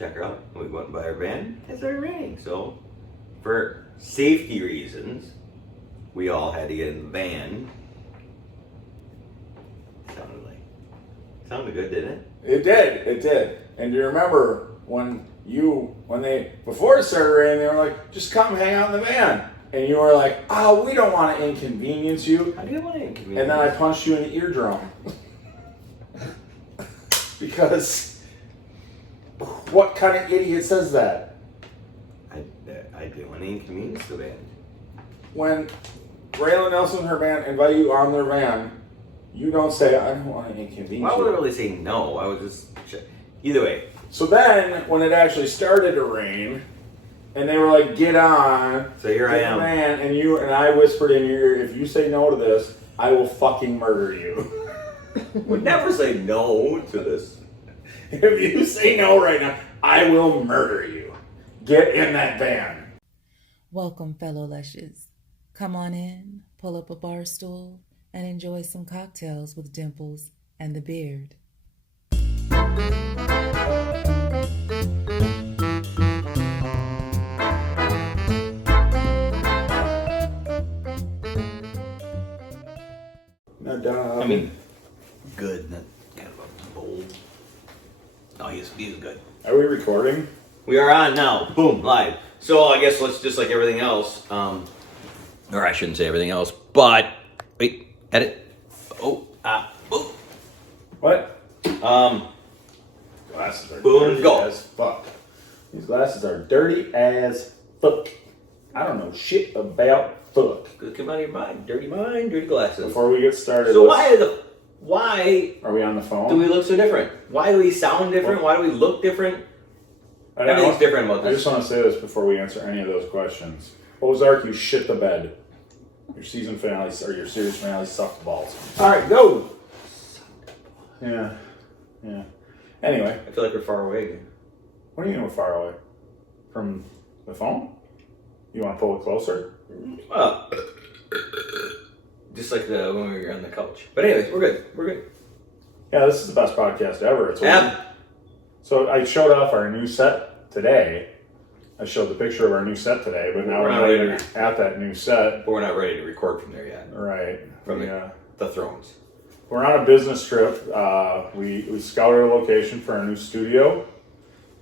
check her out. We went and buy our van. It started raining. So, for safety reasons, we all had to get in the van. Sounded good, didn't it? It did. And do you remember before it started raining, they were like, just come hang out in the van. And you were like, oh, we don't want to inconvenience you. I didn't want to inconvenience. And then I punched you in the eardrum. Because what kind of idiot says that? I didn't want to inconvenience the van. When Raelyn Nelson and her band invite you on their van, you don't say, I don't want to inconvenience Well, I you. wouldn't really say no. I was just... Either way. So then, when it actually started to rain, and they were like, get on. So here I am. Man, and I whispered in your ear, if you say no to this, I will fucking murder you. Would never say no to this. If you say no right now, I will murder you. Get in that van. Welcome, fellow lushes. Come on in, pull up a bar stool, and enjoy some cocktails with Dimples and the Beard. I mean, good, not kind of a bold. No, he's good. Are we recording? We are on now. Boom, live. So I guess let's just like everything else, or I shouldn't say everything else, but wait, edit. Boom. What? Glasses are Boom, dirty go. as fuck. These glasses are dirty as fuck. I don't know shit about fuck. Come out of your mind, dirty glasses. Before we get started, So why are we on the phone? do we look so different? Why do we sound different? Why do we look different? Everything's different about I this. just want to say this before we answer any of those questions. Ozark, you shit the bed. Your season finale or your series finale sucked balls. All right, go. Yeah. Anyway, I feel like we're far away. what do you mean we're far away from the phone? You want to pull it closer? Well, just like when we were on the couch. But anyways, we're good. Yeah, this is the best podcast ever. It's So I showed off our new set today. I showed the picture of our new set today, but now we're not even at that new set. But we're not ready to record from there yet. Right. From the Thrones. We're on a business trip. We scouted a location for our new studio,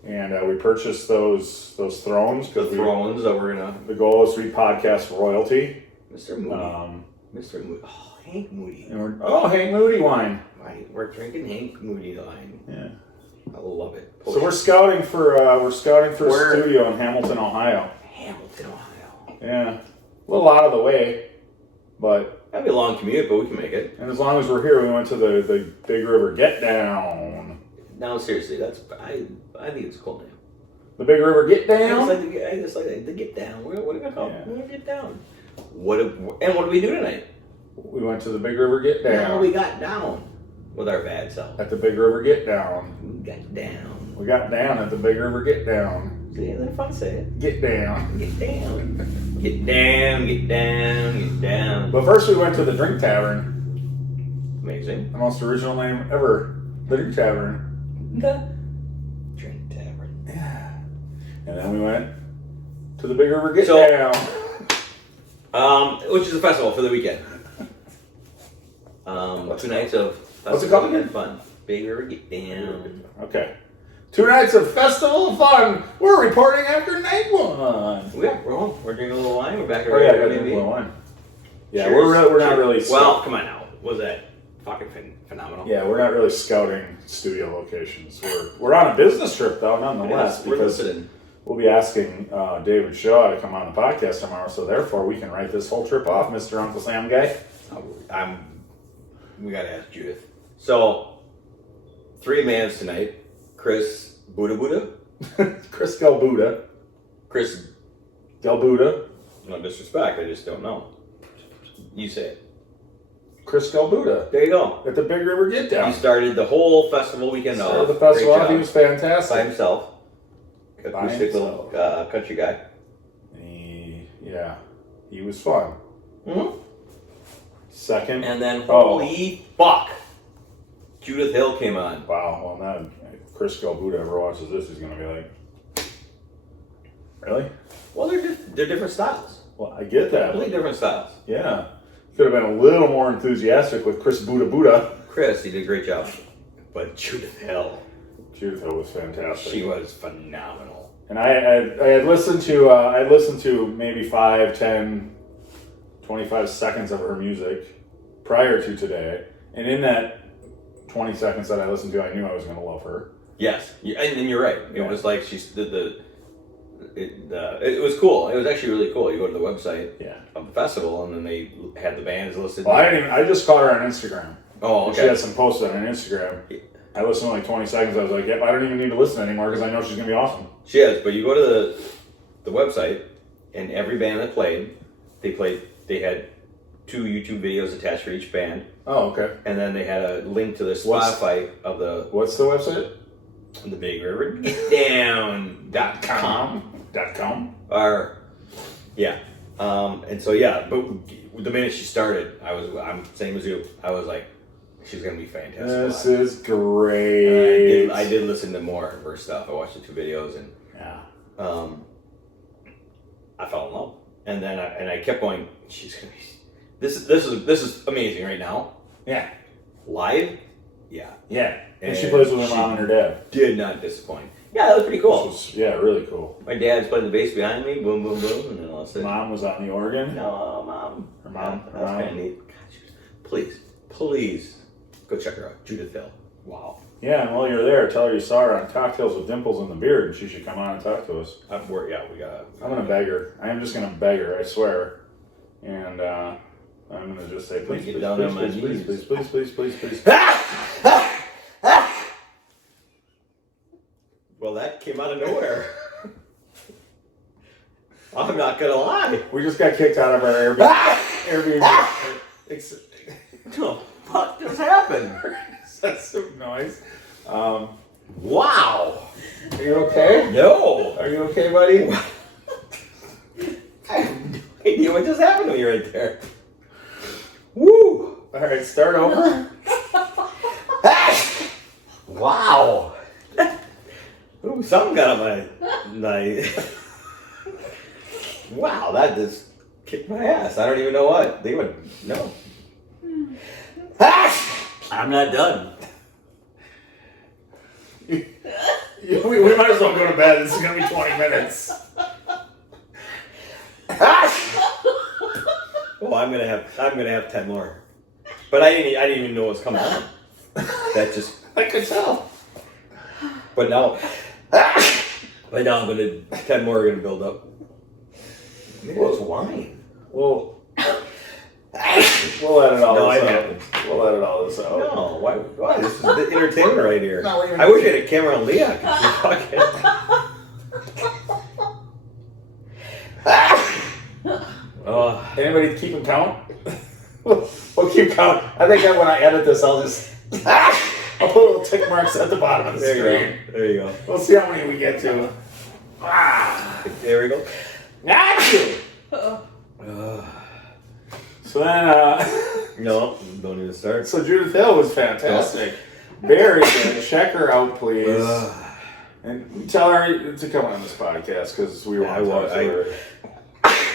and we purchased those thrones The Thrones that we're gonna. The goal is to be podcast royalty. Mr. Moody. Mr. Moody. Oh, Hank Moody. And Hank Moody wine. Right, we're drinking Hank Moody wine. Yeah. I love it. So we're scouting for a studio in Hamilton, Ohio. Hamilton, Ohio. Yeah, a little out of the way, but. That'd be a long commute, but we can make it. And as long as we're here, we went to the Big River Get Down. No, seriously, I think it's a cool name. The Big River Get Down? I just like the Get Down. What are we gonna call it? We're gonna get down. What do we do tonight? We went to the Big River Get Down. No, we got down with our bad self. At the Big River Get Down. We got down. We got down at the Big River Get Down. See, they're fun to say it. Get down. Get down. Get down, get down, get down. But first we went to the Drink Tavern. Amazing. The most original name ever. The Drink Tavern. The Drink Tavern. Yeah. And then we went to the Big River Get Down. Which is a festival for the weekend. 2 nights of festival. What's it called again? Fun. Big River Get Down. Okay. 2 nights of Festival of Fun. We're reporting after night 1. We're home. We're drinking a little wine. We're back at I got to drink a little wine. Yeah, Cheers. we're not really. Well, come on now. Was that fucking phenomenal? Yeah, we're not really scouting studio locations. We're on a business trip though, nonetheless. We're because listening. we'll be asking David Shaw to come on the podcast tomorrow, so therefore we can write this whole trip off, Mr. Uncle Sam guy. We gotta ask Judith. So, 3 mans tonight. Chris Buddha. Chris Gelbuda. Chris. Gelbuda. No disrespect, I just don't know. You say it. Chris Gelbuda. There you go. At the Big River Get Down. He started the whole festival weekend off. The festival Great off, he job. was fantastic. By himself. Acoustic little country guy. He was fun. Mm-hmm. Second. And then, holy fuck, Judith Hill came on. Wow, well, now, of Chris Gelbuda ever watches this, he's gonna be like, really? Well, they're different styles. Well, I get that. Completely different styles. Yeah. Could have been a little more enthusiastic with Chris Buddha. Chris, he did a great job. But Judith Hill. Judith Hill was fantastic. She was phenomenal. And I had listened to maybe 5, 10, 25 seconds of her music prior to today. And in that 20 seconds that I listened to, I knew I was going to love her. Yes. And you're right. It Yeah. was like she did it was cool. It was actually really cool. You go to the website of the festival, and then they had the bands listed. Well, I just caught her on Instagram. Oh, okay. She had some posts on Instagram. I listened to like 20 seconds. I was like, yep, I don't even need to listen anymore because I know she's going to be awesome. She is, but you go to the website, and every band that played, they had 2 YouTube videos attached for each band. Oh, okay. And then they had a link to the Spotify of the... What's the website? The Big River Down.com. Or, yeah. And so, yeah, but the minute she started, I'm same as you. I was like, she's going to be fantastic. This is great. And I did listen to more of her stuff. I watched the 2 videos, and I fell in love. And then I kept going, she's going to be... This is amazing right now. Yeah. Live? Yeah. Yeah. And she plays with her mom and her dad. Did not disappoint. Yeah, that was pretty cool. Really cool. My dad's playing the bass behind me, boom, boom, boom, and then all of a sudden... Mom was on the organ? No, Mom. Her mom? That was kind of neat. Please, go check her out. Judith Hill. Wow. Yeah, and while you're there, tell her you saw her on Cocktails with Dimples in the Beard, and she should come on and talk to us. We gotta... I'm going to beg her. I am just going to beg her, I swear. And I'm going to just say, please, please, please. Well, that came out of nowhere. I'm not gonna lie. We just got kicked out of our Airbnb. No, what just happened? That's some noise. Wow. Are you okay? No. Are you okay, buddy? I have no idea what just happened to me right there. Woo. All right, start over. Wow. Ooh, something got on my... Wow, that just kicked my ass. I don't even know what. They would... No. I'm not done. we might as well go to bed. This is going to be 20 minutes. Oh, I'm gonna have 10 more. But I didn't even know what was coming on. That just... I could tell. But now... Right now, 10 more are going to build up. Maybe it's wine. We'll edit all this out. We'll edit all this out. No, why? This is the entertainment right here. No, I wish I had a camera on Leah. Anybody keeping count? We'll keep count. I think that when I edit this, I'll put little tick marks at the bottom of the screen. There you go. We'll see how many we get to. There we go. So then, No, don't even start. so Judith Hill was fantastic. Very good. Check her out, please. And tell her to come on this podcast because we want to talk to her.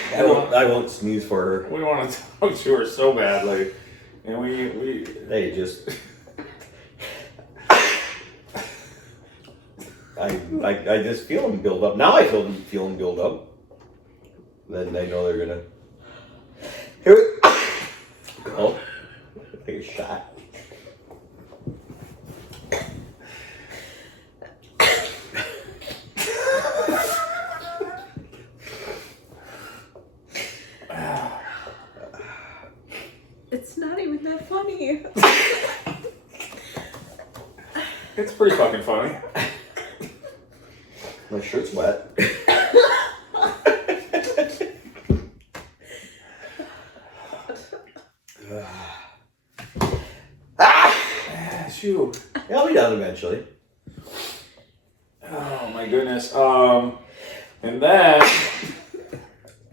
I won't sneeze for her. We want to talk to her so badly. And we They just... I just feel them build up. Now I feel them build up. Then I know they're gonna... Here we go. Take a shot. It's not even that funny. it's pretty fucking funny. My shirt's wet. Shoot. Yeah, I'll be done eventually. Oh my goodness. And then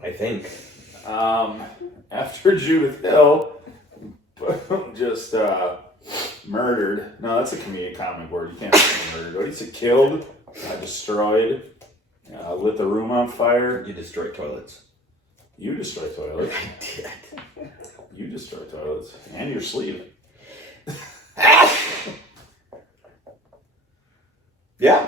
I think. after Judith Hill, just Murdered. No, that's a comedic comic word. You can't say murdered. What do you say? Killed. Destroyed. Lit the room on fire. You destroyed toilets. You destroy toilets. I did. You destroy toilets. And your sleeve. Yeah.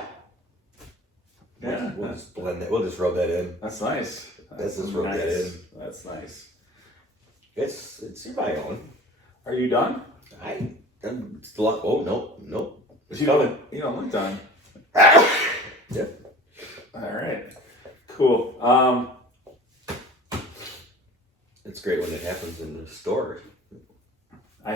Yeah. We'll just blend that. We'll just rub that in. That's nice. Let's just rub that in. That's nice. It's my own. Are you done? I'm still. Oh no. It's You coming. don't look done. Yep. All right. Cool. It's great when it happens in the store. I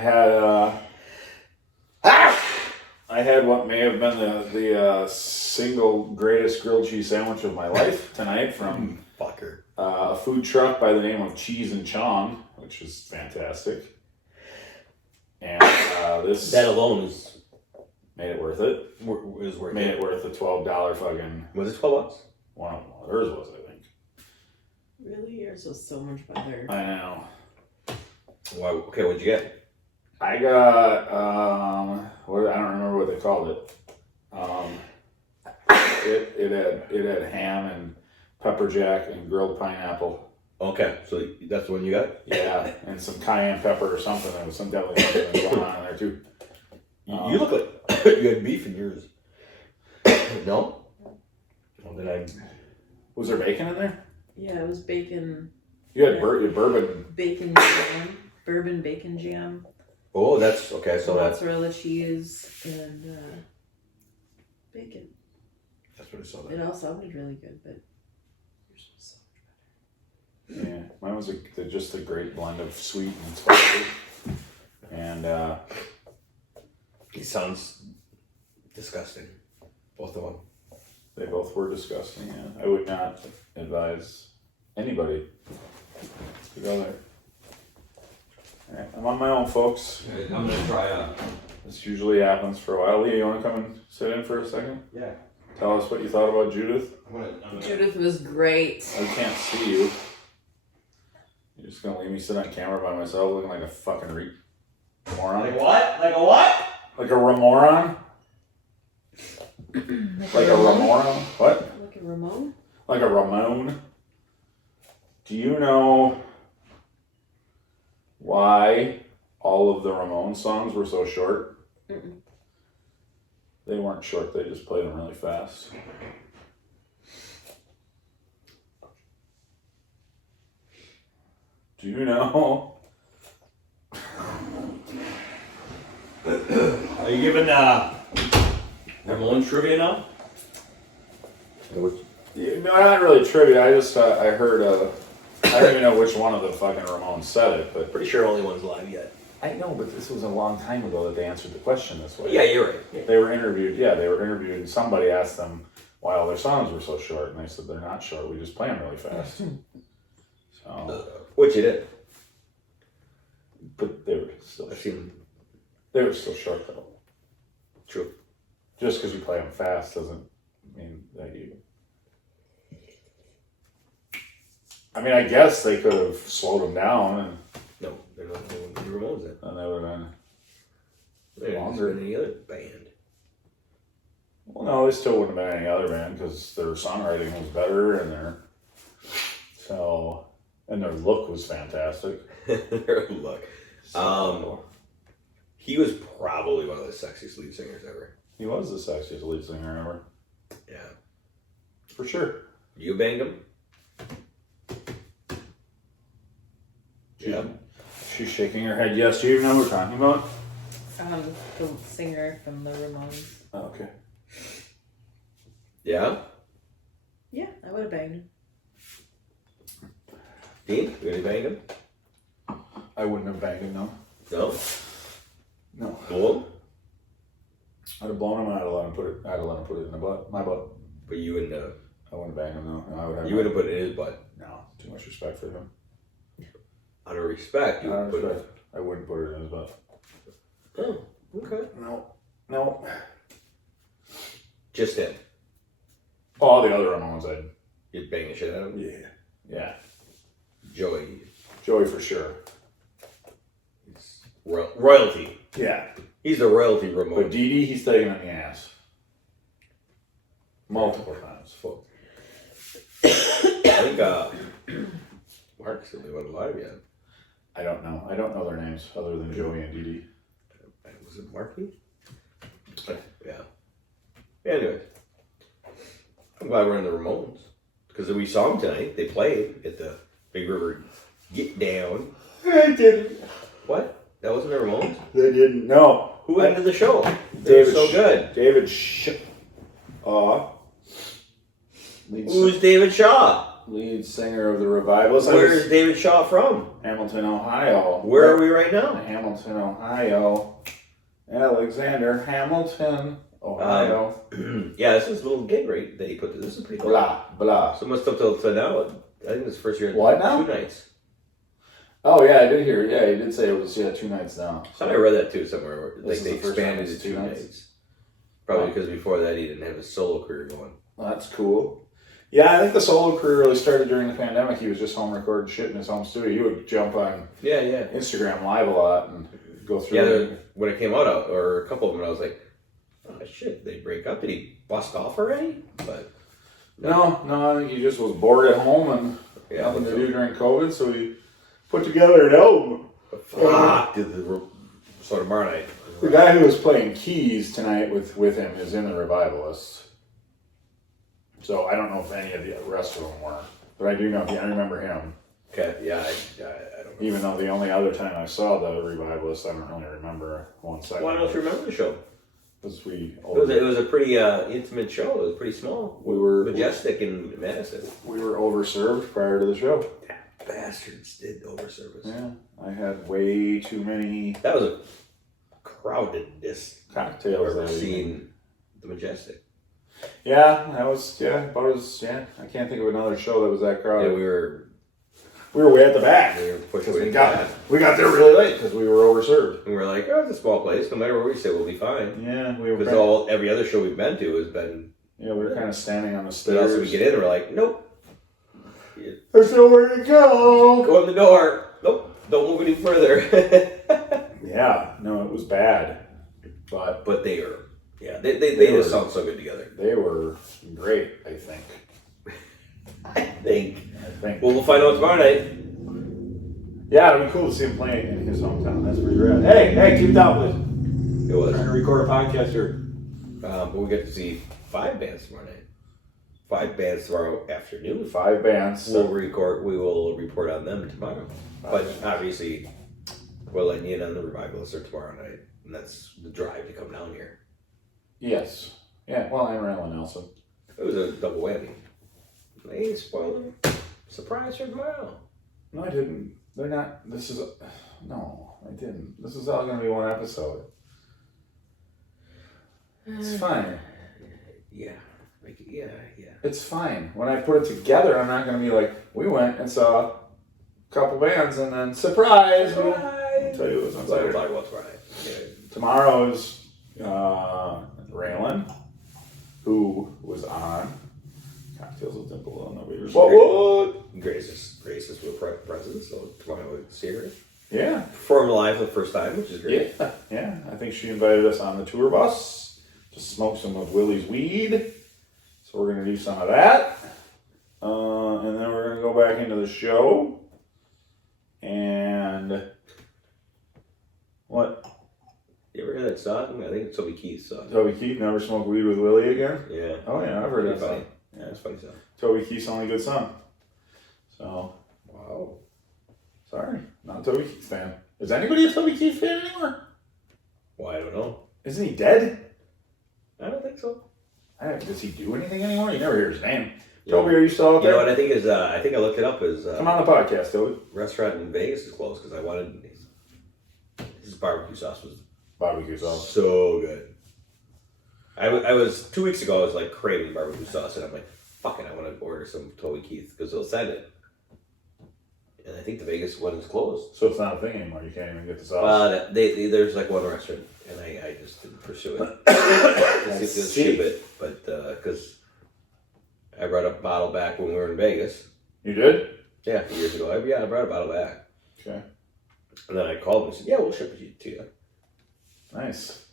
had what may have been the single greatest grilled cheese sandwich of my life tonight from Fucker. a food truck by the name of Cheese and Chong, which is fantastic. And this That alone is made it worth Made it. it worth the $12 fucking Was it $12? one. Hers was, I think. Really? Yours was so much better. I know. Wow. Okay, what'd you get? I got I don't remember what they called it. It had ham and pepper jack and grilled pineapple. Okay, so that's the one you got? Yeah, and some cayenne pepper or something. There was some definitely something going on in there too. You look like you had beef in yours. No? Well, then Was there bacon in there? Yeah, it was bacon. You had bourbon. Bacon jam. Bourbon bacon jam. Oh, that's okay. So that's mozzarella cheese and bacon. that's what I saw. It all sounded really good, but yours was so much better. Yeah, mine was just a great blend of sweet and spicy. And It sounds disgusting. Both of them. they both were disgusting. Yeah, I would not advise anybody to go there. All right, I'm on my own, folks. I'm gonna try. This usually happens for a while. Lee, you want to come and sit in for a second? Yeah. Tell us what you thought about Judith. I'm gonna Judith was great. I can't see you. You're just gonna leave me sit on camera by myself looking like a fucking moron? Like what? Like a what? Like a remoron? Like a remoron? What? Like a Ramon? Like a Ramon? Do you know why all of the Ramon songs were so short? Mm-mm. They weren't short, they just played them really fast. Do you know? Are you giving Ramon trivia now? Yeah, no, not really trivia. I just I heard I don't even know which one of the fucking Ramones said it, but Pretty sure only one's live yet. I know, but this was a long time ago that they answered the question this way. Yeah, you're right. They were interviewed. Yeah, they were interviewed, and somebody asked them why all their songs were so short, and they said they're not short. We just play them really fast. So, What you did? but they were still I've seen. short though. True. Just because you play them fast doesn't mean that you. I mean, I guess they could have slowed them down, and No, they're not the Ramones then. then they would have been. They're longer than any other band. Well, no, they still wouldn't have been any other band because their songwriting was better, and their look was fantastic. Look. So, He was probably one of the sexiest lead singers ever. he was the sexiest lead singer ever, Yeah. for sure. You banged him? Yeah. She's shaking her head. Yes, do you know what we're talking about? The singer from the Ramones. Oh, okay. Yeah? Yeah, I would have banged him. Dean, you really banged him? I wouldn't have banged him, no. No? No. Cool? I'd have blown him out. I'd have let him put it in my butt. But you wouldn't I wouldn't bang him, no. I would have. you would have put it in his butt. No, too much respect for him. Out of respect, you Out would of put respect, I wouldn't put it in his butt. Oh, okay. No. Just him. All the other Ramones, You'd bang the shit out of him? yeah. Joey. Joey for sure. Royalty. Yeah. He's the royalty But Ramon. Dee Dee, he's taken in the ass. Multiple times. Full. I think Mark's the only one alive yet. I don't know. I don't know their names other than Joey and Dee Dee. Was it Marky? Okay. Yeah. Anyways, I'm glad we're in the Ramones because we saw them tonight. They played at the Big River Get Down. I didn't. What? That wasn't the Ramones? They didn't. No. Who ended the show? They were so good. David Who's David Shaw? lead singer of the Revivalists. Where is David Shaw from? Hamilton, Ohio. Where are we right now? Hamilton, Ohio. Alexander Hamilton, Ohio. Yeah, this is a little gig rate that he put. This is pretty cool. Blah, blah. So much up till now. I think this is first year. What now? 2 nights. Oh, yeah, I did hear it. Yeah, he did say it was 2 nights now. I thought I read that too somewhere. Where, This like is they the first time expanded it's to 2 2 nights? nights. Probably because before that he didn't have his solo career going. Well, that's cool. Yeah, I think the solo career really started during the pandemic. He was just home recording shit in his home studio. He would jump on Yeah. Instagram Live a lot and go through Yeah, when it came out, or a couple of them, I was like, oh shit, they break up? Did he bust off already? But No, I think he just was bored at home and nothing to do during COVID, so he put together an album. So tomorrow night. The guy who was playing keys tonight with him is in the Revivalists. So I don't know if any of the rest of them were, but I do know I remember him. Okay, yeah, I don't know. Even though the only other time I saw the Revivalists, I don't really remember 1 second. Why don't you remember the show? Because It was a pretty intimate show. It was pretty small. We were Majestic in Madison. We were overserved prior to the show. Bastards did overservice. Yeah, I had way too many That was a crowdedness I've cocktails ever that evening. seen. The Majestic. Yeah, that was about as I can't think of another show that was that Yeah, crowded. we were way at the back. pushing We it got back. there really late because we were overserved. And we're like, oh, it's a small place. No matter where we sit, we'll be fine. Yeah, we were. Because every other show we've been to has been. Yeah, we were kind of standing on the So stairs. else we get in, and we're like, nope. There's nowhere to go. Go in the door. Nope. Don't move any further. Yeah, no, it was bad, but they are. Yeah, they were- just sound so good together. they were great. I think. I think. Well, We'll find out tomorrow night. yeah, it'd be cool to see him playing in his hometown. That's pretty rad. Hey, keep down, please. It was. Trying to record a podcast here. But we get to see 5 bands tomorrow night. 5 bands tomorrow afternoon. 5 bands. We will report on them tomorrow. But obviously, we're letting you in on the Revivalists are tomorrow night. And that's the drive to come down here. Yes. Yeah, well, I'm Raelyn Nelson. It was a double whammy. Hey, spoiler. Surprise for tomorrow. No, I didn't. They're not. No, I didn't. This is all going to be one episode. It's fine. Yeah. Yeah. It's fine. When I put it together, I'm not going to be like, we went and saw a couple bands and then surprise! I'll tell you what's on So we'll Saturday. talk about Friday. Yeah. Tomorrow is Raelyn, who was on Cocktails with Dimples. Nobody was what? Grace is with present, so tomorrow we'll see her. Yeah. Perform live for the first time, which is great. Yeah. I think she invited us on the tour bus to smoke some of Willie's weed. So we're going to do some of that. And then we're going to go back into the show. And what? You ever hear that song? I think it's Toby Keith's song. Toby Keith, Never Smoke Weed with Willie Again? Yeah. Oh, yeah, I've heard that Funny. song. Yeah, it's a funny song. Toby Keith's only good song. So, Wow. sorry, not a Toby Keith fan. Is anybody a Toby Keith fan anymore? Well, I don't know. Isn't he dead? I don't think so. Does he do anything anymore? You never hear his name. Yeah. Toby, are you still out You know there? what I think is? I think I looked it up. Is Come on the podcast, Toby. restaurant in Vegas is closed because I wanted his barbecue sauce was Barbecue sauce. so good. I was 2 weeks ago. I was like craving barbecue sauce, and I'm like, fuck it, I want to order some Toby Keith because they'll send it. And I think the Vegas one is closed. So it's not a thing anymore. You can't even get the sauce. There's like one restaurant, and I just didn't pursue it. Just to ship it, but because I brought a bottle back when we were in Vegas. You did? Yeah, years ago. I brought a bottle back. Okay. And then I called them and said, yeah, we'll ship it to you. Nice.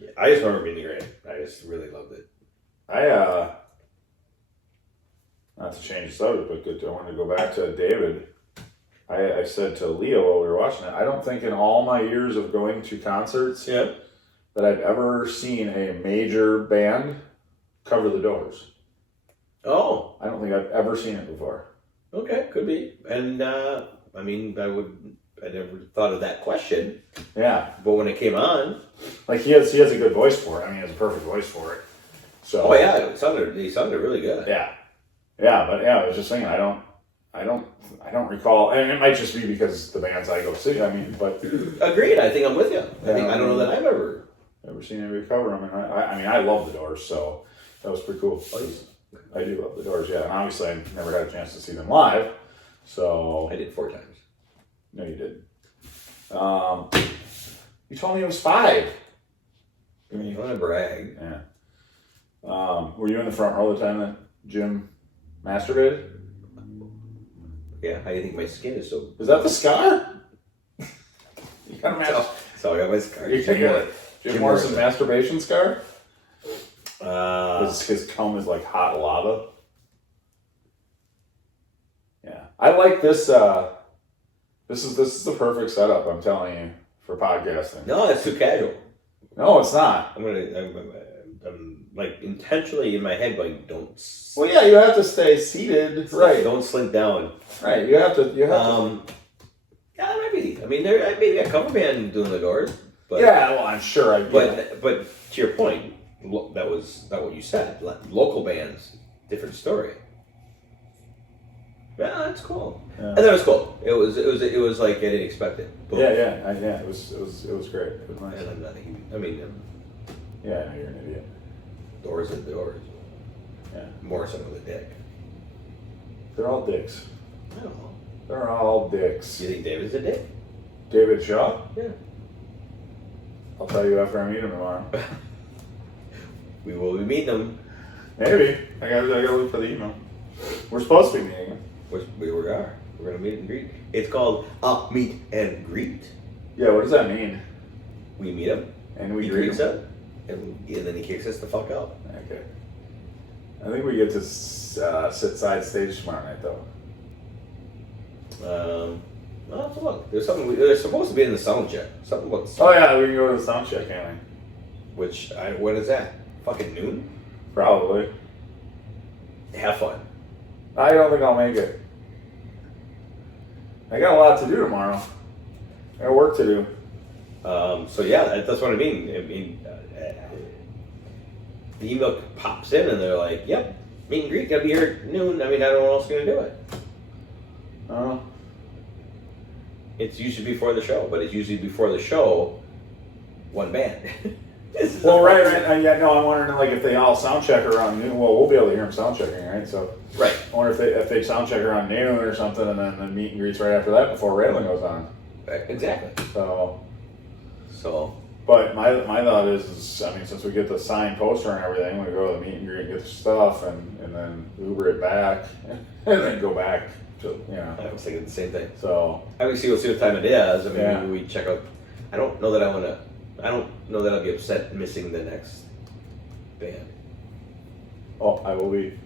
Yeah, I just remember being great. I just really loved it. Not to change the subject, but good. I wanted to go back to David. I said to Leo while we were watching it, I don't think in all my years of going to concerts that I've ever seen a major band cover the Doors. Oh. I don't think I've ever seen it before. Okay, could be. And, I never thought of that question. Yeah. But when it came on. Like, he has a good voice for it. I mean, he has a perfect voice for it. So. Oh, yeah, he sounded really good. Yeah. Yeah, but yeah, I was just saying, I don't recall, and it might just be because the bands I go see. I mean, but agreed. I think I'm with you. I don't know that I've ever seen anybody cover them. And I love the Doors, so that was pretty cool. I do love the Doors, yeah. And obviously, I never had a chance to see them live, so I did 4 times. No, you did. You told me it was 5. I mean, you want to brag? Yeah. Were you in the front row the time that Jim masturbated? Yeah, how do you think my skin is so... Is that the scar? You got a masturbation. So I got my scar. You take a Jim Morrison masturbation scar? His comb is like hot lava. Yeah. I like this, this is the perfect setup, I'm telling you, for podcasting. No, it's too casual. No, it's not. I'm like intentionally in my head, like don't. Well, yeah, you have to stay seated, right? Don't slink down, right? You have to. Yeah, that might be. I mean, there may be a cover band doing the Doors, but yeah, well, I'm sure. But to your point, that was not what you said. Local bands, different story. Yeah, that's cool. Yeah. And that was cool. It was like I didn't expect it. Boom. Yeah. It was great. It was nice. And I'm not a huge. I mean. Yeah, you're an idiot. Doors and Doors. Yeah. Morrison with a dick. They're all dicks. I don't know. They're all dicks. You think David's a dick? David Shaw? Yeah. I'll tell you after I meet him tomorrow. We will be meeting him. Maybe. I gotta look for the email. We're supposed to be meeting him. We are. We're gonna meet and greet. It's called a meet and greet. Yeah, what does that mean? We meet him. And we greet greet him. And then he kicks us the fuck out. Okay. I think we get to sit side stage tomorrow night, though. I'll have to look. There's something. They're supposed to be in the sound check. Something about. Oh yeah, we can go to the sound check, can't we? When is that? Fucking noon? Probably. Have fun. I don't think I'll make it. I got a lot to do tomorrow. I got work to do. So yeah, that's what I mean. The email pops in and they're like, "Yep, meet and greet, gotta be here at noon." I mean, I don't know what else is gonna do it. It's usually before the show, but it's usually before the show, one band. Well, right. Yeah, no, I'm wondering like if they all sound check around noon. Well, we'll be able to hear them sound checking, right? So, right. I wonder if they sound check around noon or something, and then the meet and greets right after that before Raelyn goes on. Exactly. So. But my thought is, I mean, since we get the signed poster and everything, we go to the meet and greet, get the stuff, and then Uber it back, and then go back to, you know. I was thinking the same thing. So. We'll see what time it is. I mean, maybe we check out. I don't know that I'll be upset missing the next band. Oh, I will be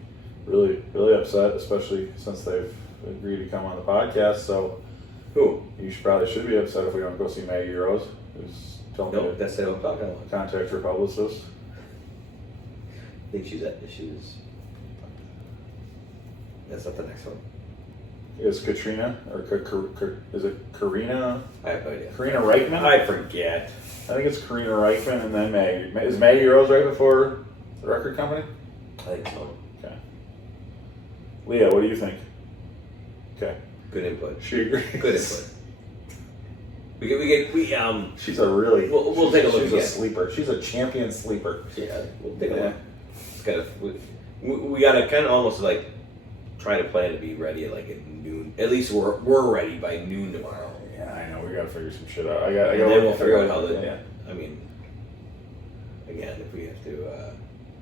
really, really upset, especially since they've agreed to come on the podcast. So, who? You probably should be upset if we don't go see Maggie Rose, who's telling me that's what I'm talking about. Contact her publicist. I think she's. That's not the next one. Is Katrina or is it Karina? I have no idea. Karina Reichman? I forget. I think it's Karina Reichman and then Maggie. Is Maggie Rose right before the record company? I think so. Okay. Leah, what do you think? Okay. Good input. She agrees. Good input. We She's a really. We'll take a look. She's a sleeper. She's a champion sleeper. Yeah. We'll take a look. It's kind of we gotta kind of almost like try to plan to be ready at like at noon. At least we're ready by noon tomorrow. Yeah, I know. We gotta figure some shit out. And then we'll figure out how the. Yeah. I mean, again, if we have to.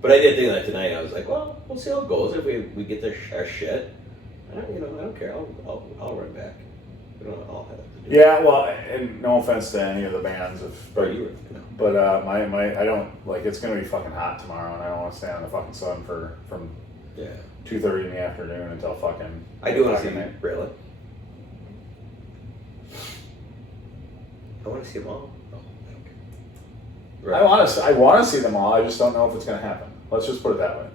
But I did think that tonight. I was like, well, we'll see how it goes. If we get our shit, I don't care. I'll run back. We don't all have to do Yeah, well, and no offense to any of the bands, Or you, but my I don't like. It's gonna be fucking hot tomorrow, and I don't want to stand in the fucking sun from yeah. 2:30 in the afternoon until fucking. I do want to see fucking Raelyn. I want to see them all. Oh, okay. I want to see them all. I just don't know if it's gonna happen. Let's just put it that way.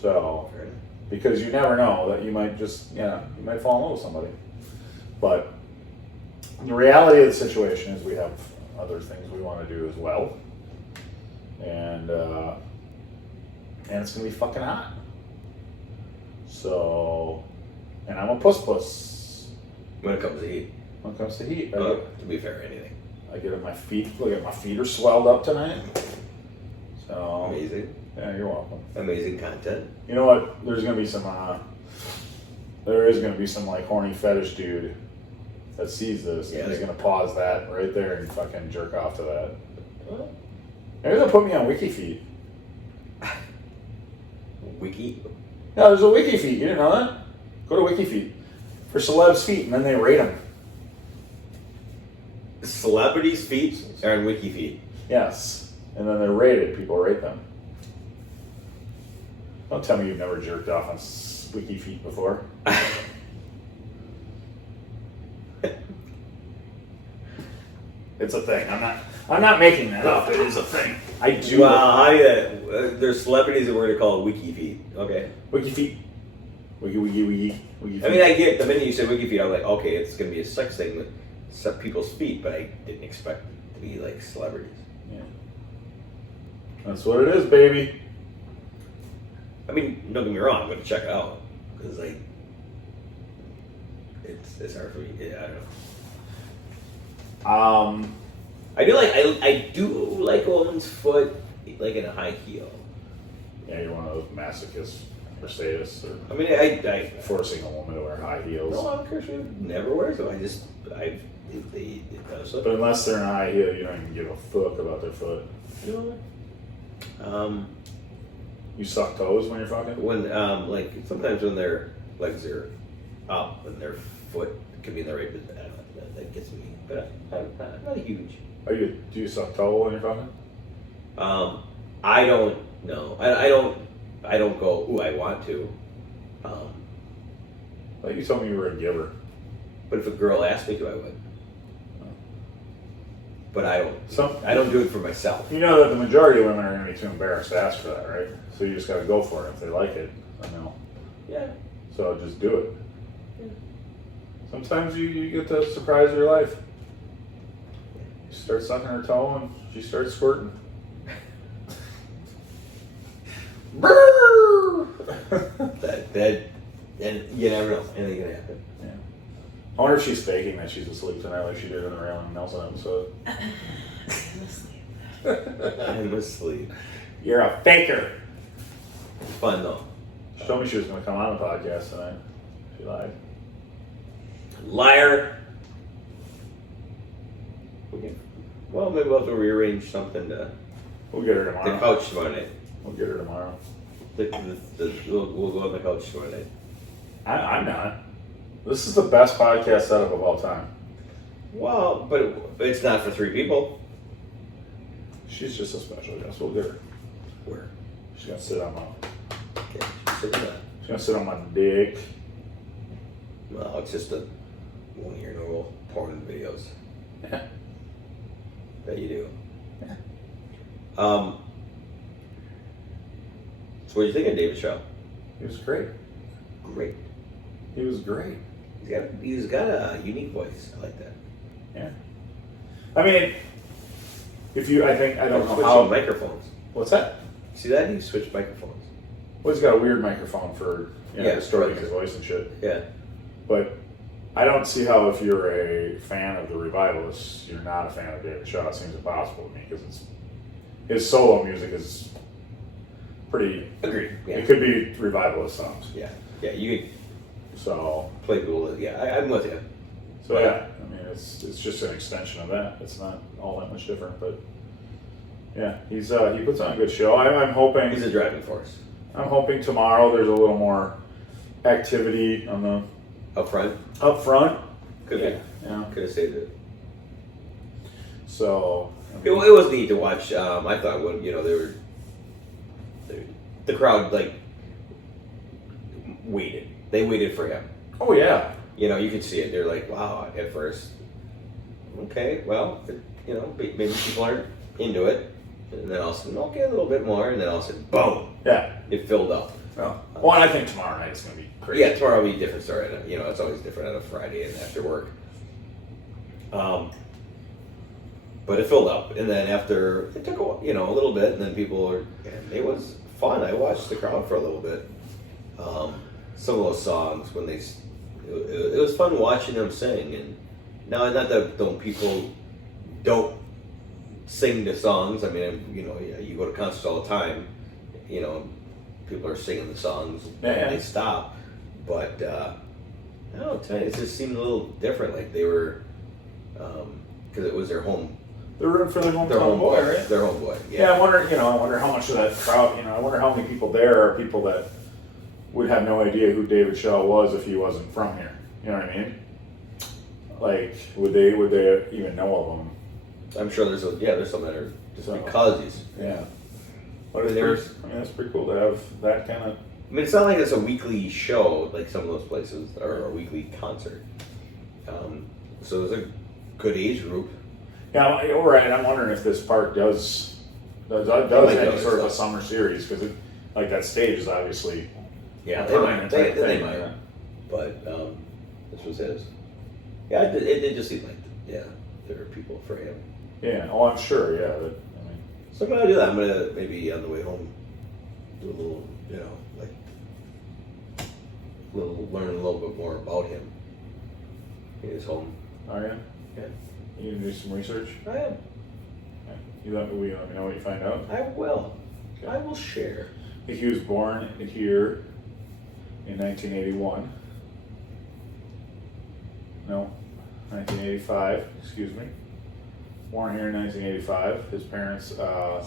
So, Fair enough. because you never know that you might just you might fall in love with somebody, but the reality of the situation is we have other things we want to do as well, and it's gonna be fucking hot. So, and I'm a puss When it comes to heat. when it comes to heat. To be fair, anything. I get my feet. Look at my feet are swelled up tonight. So Amazing. yeah, you're welcome. Amazing content. You know what? There is gonna be some like horny fetish dude that sees this. Yeah, and he's they- gonna pause that right there and fucking jerk off to that. Maybe they'll put me on Wiki Feet. Wiki. No, there's a Wiki Feet. You didn't know that? Go to Wiki Feet for celebs' feet, and then they rate them. Celebrities' feet are in Wiki feet. Yes, and then they're rated. People rate them. Don't tell me you've never jerked off on Wiki Feet before. It's a thing. I'm not making that up. It is a thing. I do. Well, there's celebrities that we're going to call Wiki feet. Okay. Wiki Feet. Wiki Feet. I mean, I get the minute you said Wiki feet, I'm like, okay, it's going to be a sex thing with people's feet, but I didn't expect it to be like celebrities. Yeah. That's what it is, baby. I mean, don't get me wrong, I'm going to check it out because like it's hard for me. Yeah, I don't know. I do like a woman's foot like in a high heel. Yeah, you're one of those masochists or sadists, or I mean, I forcing a woman to wear high heels. no, I'm Christian. Never wears them. It does But unless they're in a high heel, you don't even give a fuck about their foot. You suck toes when you're fucking? When like sometimes when their legs are up and their foot can be in the right position, I don't know, that gets me. But I'm not huge. Do you suck toe when you're fucking? I don't know. I don't go. Ooh, I want to. I thought you told me you were a giver. But if a girl asked me to, I would. But I don't. Some, I don't do it for myself. You know that the majority of women are going to be too embarrassed to ask for that, right? So you just got to go for it. If they like it, I know. Yeah. So just do it. Yeah. Sometimes you get the surprise of your life. You start sucking her toe and she starts squirting. that and you never know. Anything can happen. Yeah. I wonder if she's faking that she's asleep tonight like she did in the Raelyn Nelson episode. I'm asleep. You're a faker. It's fun though. She told me she was going to come on the podcast tonight. She lied. Liar. Okay. Well, maybe we'll have to rearrange something to We'll get her the tomorrow. couch tomorrow night. We'll get her tomorrow. We'll go on the couch tomorrow night. I'm not. This is the best podcast setup of all time. Well, but it's not for 3 people. She's just a special guest. We'll get her. Where? She's going to sit on my... Okay, she's sitting down. She's going to sit on my dick. Well, it's just one of your normal porn videos Yeah. that you do. Yeah. So what do you think of David Shaw? He was great. Great. He was great. He's got a unique voice. I like that. Yeah. I mean, I don't know Switching how... microphones. What's that? See that? He switched microphones. Well, he's got a weird microphone for Yeah, distorting right. his voice and shit. Yeah. But I don't see how, if you're a fan of the Revivalists, you're not a fan of David Shaw. It seems impossible to me because his solo music is pretty. Agreed. Yeah. It could be Revivalist songs. Yeah. Yeah. You could So play cool. Yeah, I'm with you. So yeah, I mean it's just an extension of that. It's not all that much different, but yeah, he puts on a good show. I'm hoping He's a driving force. I'm hoping tomorrow there's a little more activity on the Up front. up front. Could Yeah. be. Yeah. Could have saved it. So. It was neat to watch. I thought when the crowd like waited. They waited for him. Oh yeah. You could see it. They're like, wow. At first, okay, well, maybe people aren't into it, and then all of a sudden, okay, a little bit more, and then all of a sudden, boom, Yeah. it filled up. Well, and I think tomorrow night is going to be crazy. Yeah, tomorrow will be a different story. It's always different on a Friday and after work. But it filled up, and then after it took a little bit, and then and it was fun. I watched the crowd for a little bit. Some of those songs when it was fun watching them sing, and now not that people don't sing the songs. I mean, you go to concerts all the time. People are singing the songs and they stop, but I don't tell you, it just seemed a little different. Like they were, because it was their home. They're rooting for their Their hometown boy, right? Their homeboy. Yeah, I wonder how much of that crowd. I wonder how many people there are people that would have no idea who David Shaw was if he wasn't from here. You know what I mean? Like, would they even know of him? I'm sure there's some that are just So, because he's. Yeah. But it's pretty cool to have that kind of. I mean, it's not like it's a weekly show like some of those places, or a weekly concert. So it's a good age group. Yeah, you're right. I'm wondering if this park does any sort of a summer series, because like that stage is obviously Yeah, a they might. permanent type They thing, might. yeah. But this was his. Yeah, it did just seem like there were people for him. Yeah. Oh, I'm sure. Yeah. So I'm gonna do that. I'm gonna maybe on the way home do a little, learn a little bit more about him. In his home. Oh yeah. Yeah. You gonna do some research? I am. You let me know what you find out. I will. I will share. He was born here in 1981. No, 1985. Excuse me. Born here in 1985. His parents.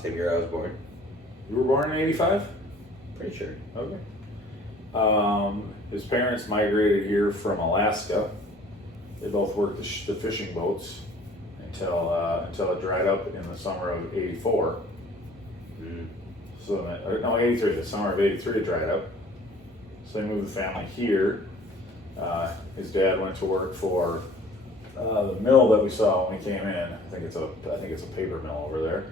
Same year I was born. You were born in 85? Pretty sure. Okay. His parents migrated here from Alaska. They both worked the fishing boats until it dried up in the summer of '84. So 83. The summer of '83 it dried up. So they moved the family here. His dad went to work for the mill that we saw when we came in. I think it's a paper mill over there.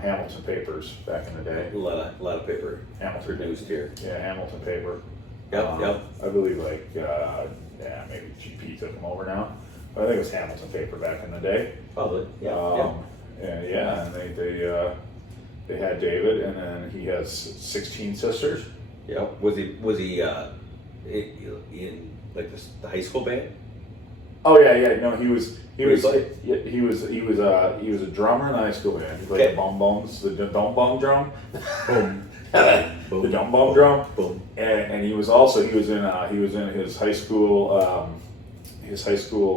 Hamilton Papers back in the day. A lot of paper Hamilton produced here. Yeah, Hamilton Paper. Yep. I believe maybe GP took them over now. But I think it was Hamilton Paper back in the day. Probably. And they had David, and then he has 16 sisters. Yeah. Was he in like the high school band? Oh yeah. No, he was a drummer in the high school band. He played the dum bum drum. Boom. The dum bum drum. Boom. And he was in his high school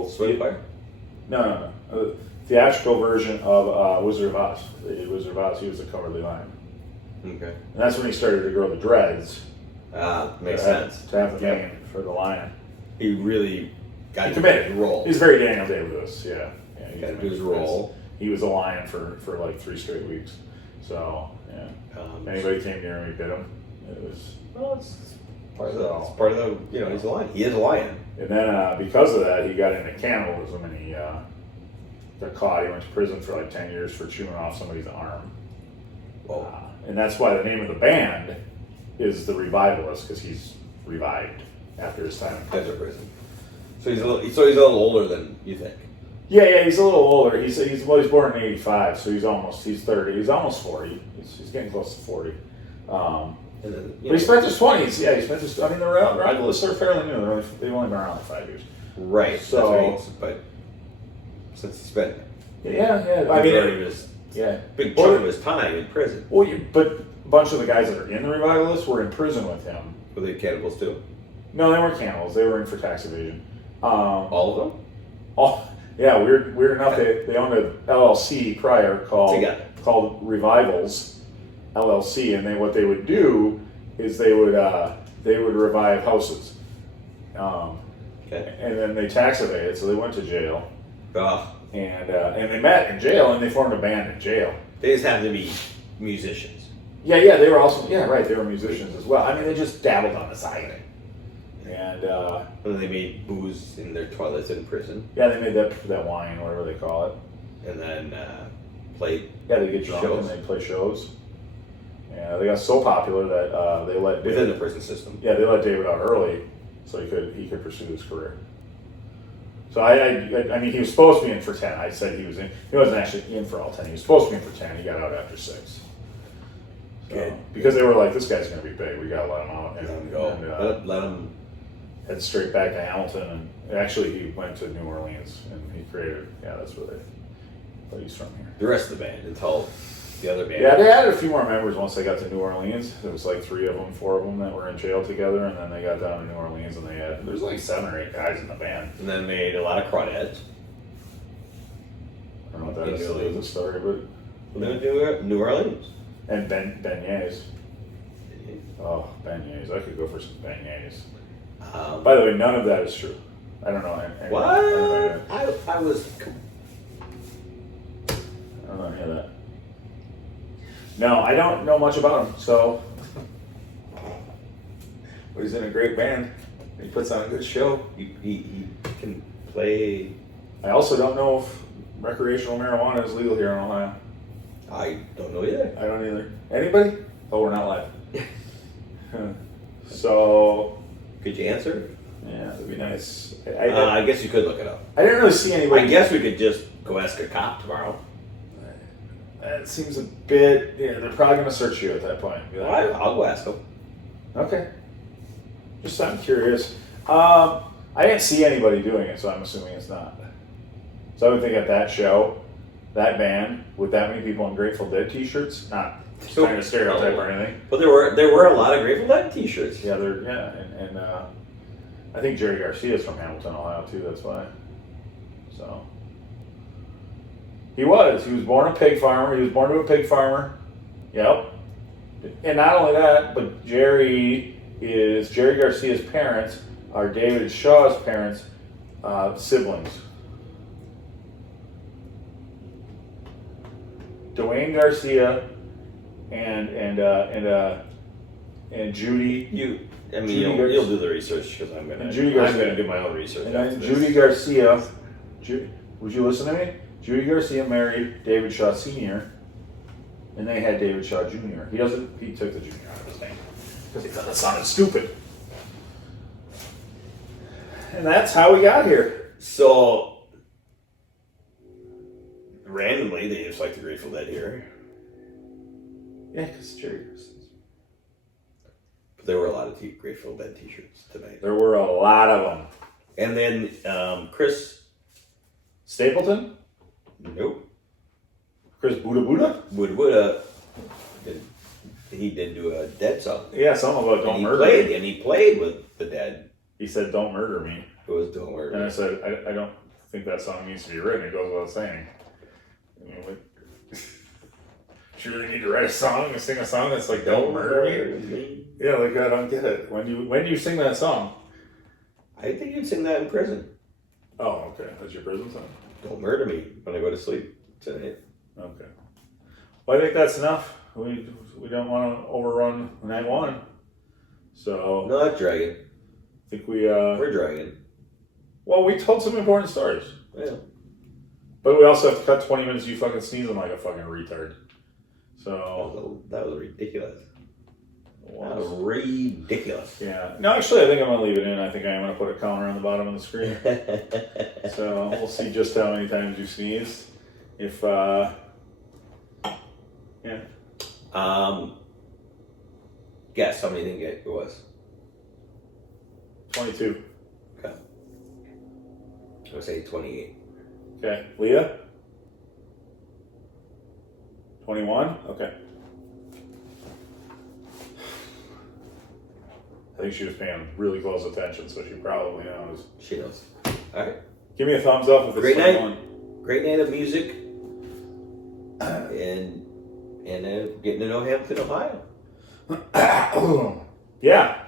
Swing choir? No. Theatrical version of Wizard of Oz. The Wizard of Oz, he was a cowardly lion. Okay. And that's when he started to grow the dreads. Makes sense. To have the game for the lion. He really got He to committed. his role. He's very Daniel Day-Lewis, yeah. He got to do his role. He was a lion for like 3 straight weeks. So, yeah. Anybody came near him, he bit him. It was... Well, it's part of the, he's a lion. He is a lion. And then because of that, he got into cannibalism, and he got caught. He went to prison for like 10 years for chewing off somebody's arm. Whoa. And that's why the name of the band is the Revivalists, because he's revived after his time in After prison. So he's a little older than you think. Yeah, he's a little older. He's born in '85, so he's 30. He's almost 40. He's getting close to 40. And then, But he spent his 20s. Yeah, the Revivalists are fairly new. They've only been around like 5 years. Right. So, but since he spent yeah. big chunk of his time in prison. Well, but a bunch of the guys that are in the Revivalists were in prison with him. Were they cannibals too? No, they weren't cannibals. They were in for tax evasion. All of them? Yeah, weird enough. They owned a LLC prior called Revivals LLC, and what they would do is they would revive houses. Okay. And then they tax evaded, so they went to jail. Oh, And they met in jail, and they formed a band in jail. they just happen to be musicians. Yeah, they were also, right, they were musicians as well. I mean, they just dabbled on the side. And, And they made booze in their toilets in prison, yeah, they made that wine, whatever they call it. and then played. Yeah, they get drunk Shows. and they play shows. Yeah, they got so popular that they let Within the prison system. they let David out early so he could pursue his career. So I mean, he was supposed to be in for 10. I said he was in. He wasn't actually in for all 10. He was supposed to be in for 10. He got out after 6. So, Good. because they were like, this guy's going to be big. We got to let him out. Let him go. And, Let him. head straight back to Hamilton. And actually, he went to New Orleans and he created. Yeah, that's where he's from here. The rest of the band until the other band. Yeah, they added a few more members once they got to New Orleans. There was like 3 of them, 4 of them that were in jail together, and then they got down to New Orleans and there's like 7 or 8 guys in the band. And then made a lot of crawdads. I don't know what that is the story, but New Orleans. and beignets. Oh, beignets! I could go for some beignets. By the way, none of that is true. I don't know. What? I don't know I was. any of that. No, I don't know much about him. So, But he's in a great band. He puts on a good show. He can play. I also don't know if recreational marijuana is legal here in Ohio. I don't know either. I don't either. Anybody? Oh, we're not live. So, Could you answer? yeah, that'd be nice. I guess you could look it up. I didn't really see anybody. I guess we could just go ask a cop tomorrow. That seems a bit. Yeah, they're probably going to search you at that point. Be like, I'll go ask him. okay. Just I'm curious. I didn't see anybody doing it, so I'm assuming it's not. So I would think at that show, that band with that many people in Grateful Dead T-shirts, not trying to stereotype or anything. But there were a lot of Grateful Dead T-shirts. Yeah, and I think Jerry Garcia's from Hamilton, Ohio too. That's why. So he was born a pig farmer. He was born to a pig farmer. Yep. And not only that, but Jerry Garcia's parents are David Shaw's parents' siblings. Dwayne Garcia and Judy. You'll do the research because I'm gonna do my own research. And after then this. Judy Garcia. Would you listen to me? Judy Garcia married David Shaw Sr. and they had David Shaw Jr. He took the Jr. out of his name because he thought that sounded stupid. And that's how we got here. So randomly, they just like the Grateful Dead here. Yeah, because Jerry Garcia. But there were a lot of Grateful Dead T-shirts tonight. There were a lot of them. And then Chris. Stapleton? Nope. Chris Buddha? Would he did do a Dead song. Yeah, some of it And don't he murder played, me. and he played with the Dead. He said, "Don't murder me." It was Don't Worry. And I said, I don't think that song needs to be written. It goes without saying. I mean, you really need to write a song and sing a song that's like, "Don't murder me"? Yeah, like I don't get it. When do you sing that song? I think you'd sing that in prison. Oh, okay. That's your prison song? Don't murder me when I go to sleep tonight. Okay. Well, I think that's enough. We don't want to overrun night 1. So No, not dragging. I think we We're dragging. well, we told some important stories. Yeah. But we also have to cut 20 minutes of you fucking sneezing like a fucking retard. So That was ridiculous. it That was was. ridiculous. Yeah. No, actually I think I'm gonna leave it in. I think I am gonna put a counter on the bottom of the screen. So we'll see just how many times you sneezed. If yeah. Guess how many think it was? 22. Okay. I would say 28. Okay. Leah? 21? Okay. I think she was paying really close attention, so she probably knows. She knows. All right. Give me a thumbs up if it's Great night. 21. Great night of music. And getting to know Hamilton, Ohio. Yeah.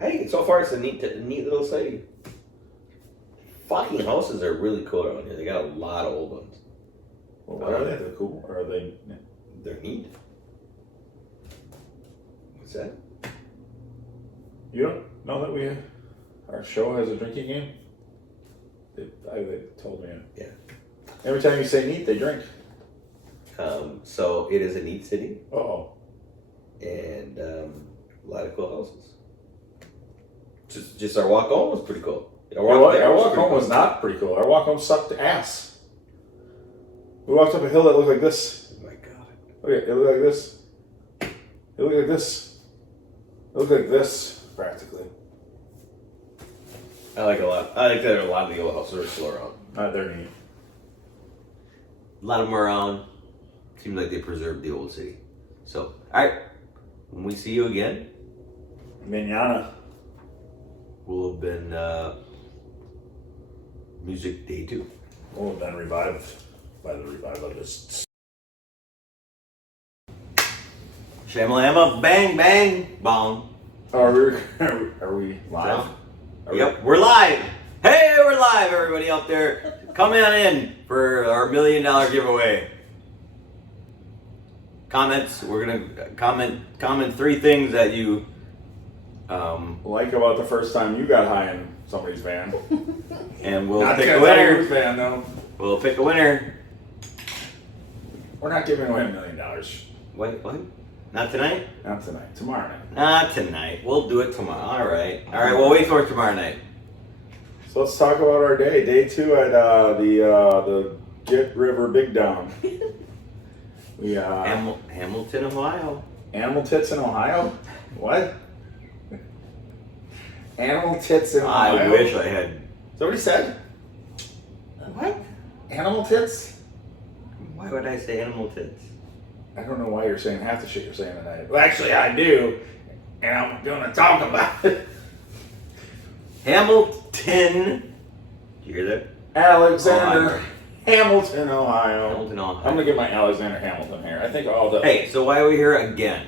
I think so far it's a neat little city. fucking houses are really cool around here. They got a lot of old ones. Well, why are they? They're cool. Or are they? Yeah. They're neat. What's that? You don't know that our show has a drinking game? They told me. Yeah. Every time you say neat, they drink. So it is a neat city Uh-oh. and a lot of cool houses. Just our walk home was pretty cool. Our walk home was not pretty cool. Our walk home sucked ass. We walked up a hill that looked like this. Oh my god. Okay, it looked like this. It looked like this. It looked like this, practically. I like a lot. I like that a lot of the old houses are still around. They're neat. A lot of them are around. Seems like they preserved the old city. So, alright. When we see you again, Manana. will have been Music Day 2. We'll have been revived by the revivalists. Shamalama, bang, bang, bong. Are we live? Yep, we're live. Hey, we're live, everybody out there. Come on in for our $1 million giveaway. Comments. We're gonna comment 3 things that you Like about the first time you got high in somebody's van. and we'll Not pick a whose winner. van, though. We'll pick a winner. We're not giving away $1 million. What? Not tonight? Not tonight. Tomorrow night. Not tonight. We'll do it tomorrow. All right. We'll wait for it tomorrow night. So let's talk about our day. Day 2 at the Git River Big Down. We Hamilton, Ohio. Animal Tits in Ohio? What? Animal Tits in Ohio? I wish I had. Is that what he said? What? Animal Tits? Why would I say animal tits? I don't know why you're saying half the shit you're saying tonight. Well, actually, I do. And I'm going to talk about it. Hamilton. Did you hear that? Alexander Oh, Hamilton, Ohio. Hamilton, Ohio. I'm going to get my Alexander Hamilton here. I think all the... Hey, so why are we here again?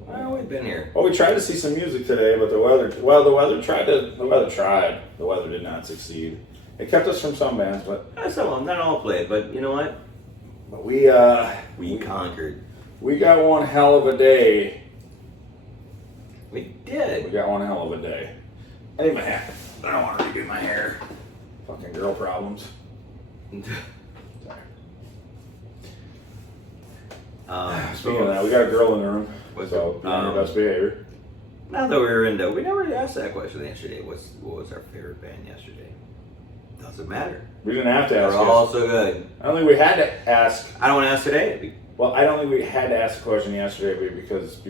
Why have we been here? Well, we tried to see some music today, but the weather tried. The weather did not succeed. It kept us from some bands, but Some of them, not all played, but you know what? We conquered. We got one hell of a day. We We did. got one hell of a day. I need my hair. I don't want to redo my hair. Fucking girl problems. Sorry. Speaking of that, we got a girl in the room. What's So up? be on your best behavior. Now that we never really asked that question yesterday. What was our favorite band yesterday? Doesn't matter. We didn't have to They're ask. all Yes. so good. I don't think we had to ask. I don't want to ask today. Well, I don't think we had to ask a question yesterday because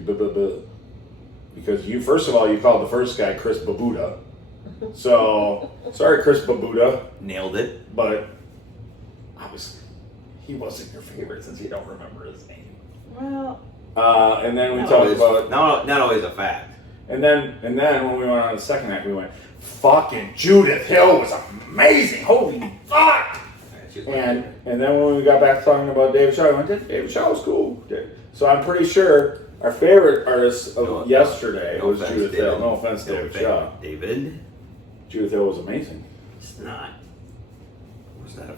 you, first of all, you called the first guy Chris Babuda. So sorry, Chris Babuda, Nailed it. but he wasn't your favorite since you don't remember his name. Well, And then we talked about not always a fact. and then when we went on the second act, we went, fucking Judith Hill was amazing. Holy fuck! And then when we got back talking about David Shaw, we went, David Shaw was cool. So I'm pretty sure our favorite artist of yesterday was Judith Hill. No offense, David Shaw. David. Judith Hill was amazing. It's not. Was that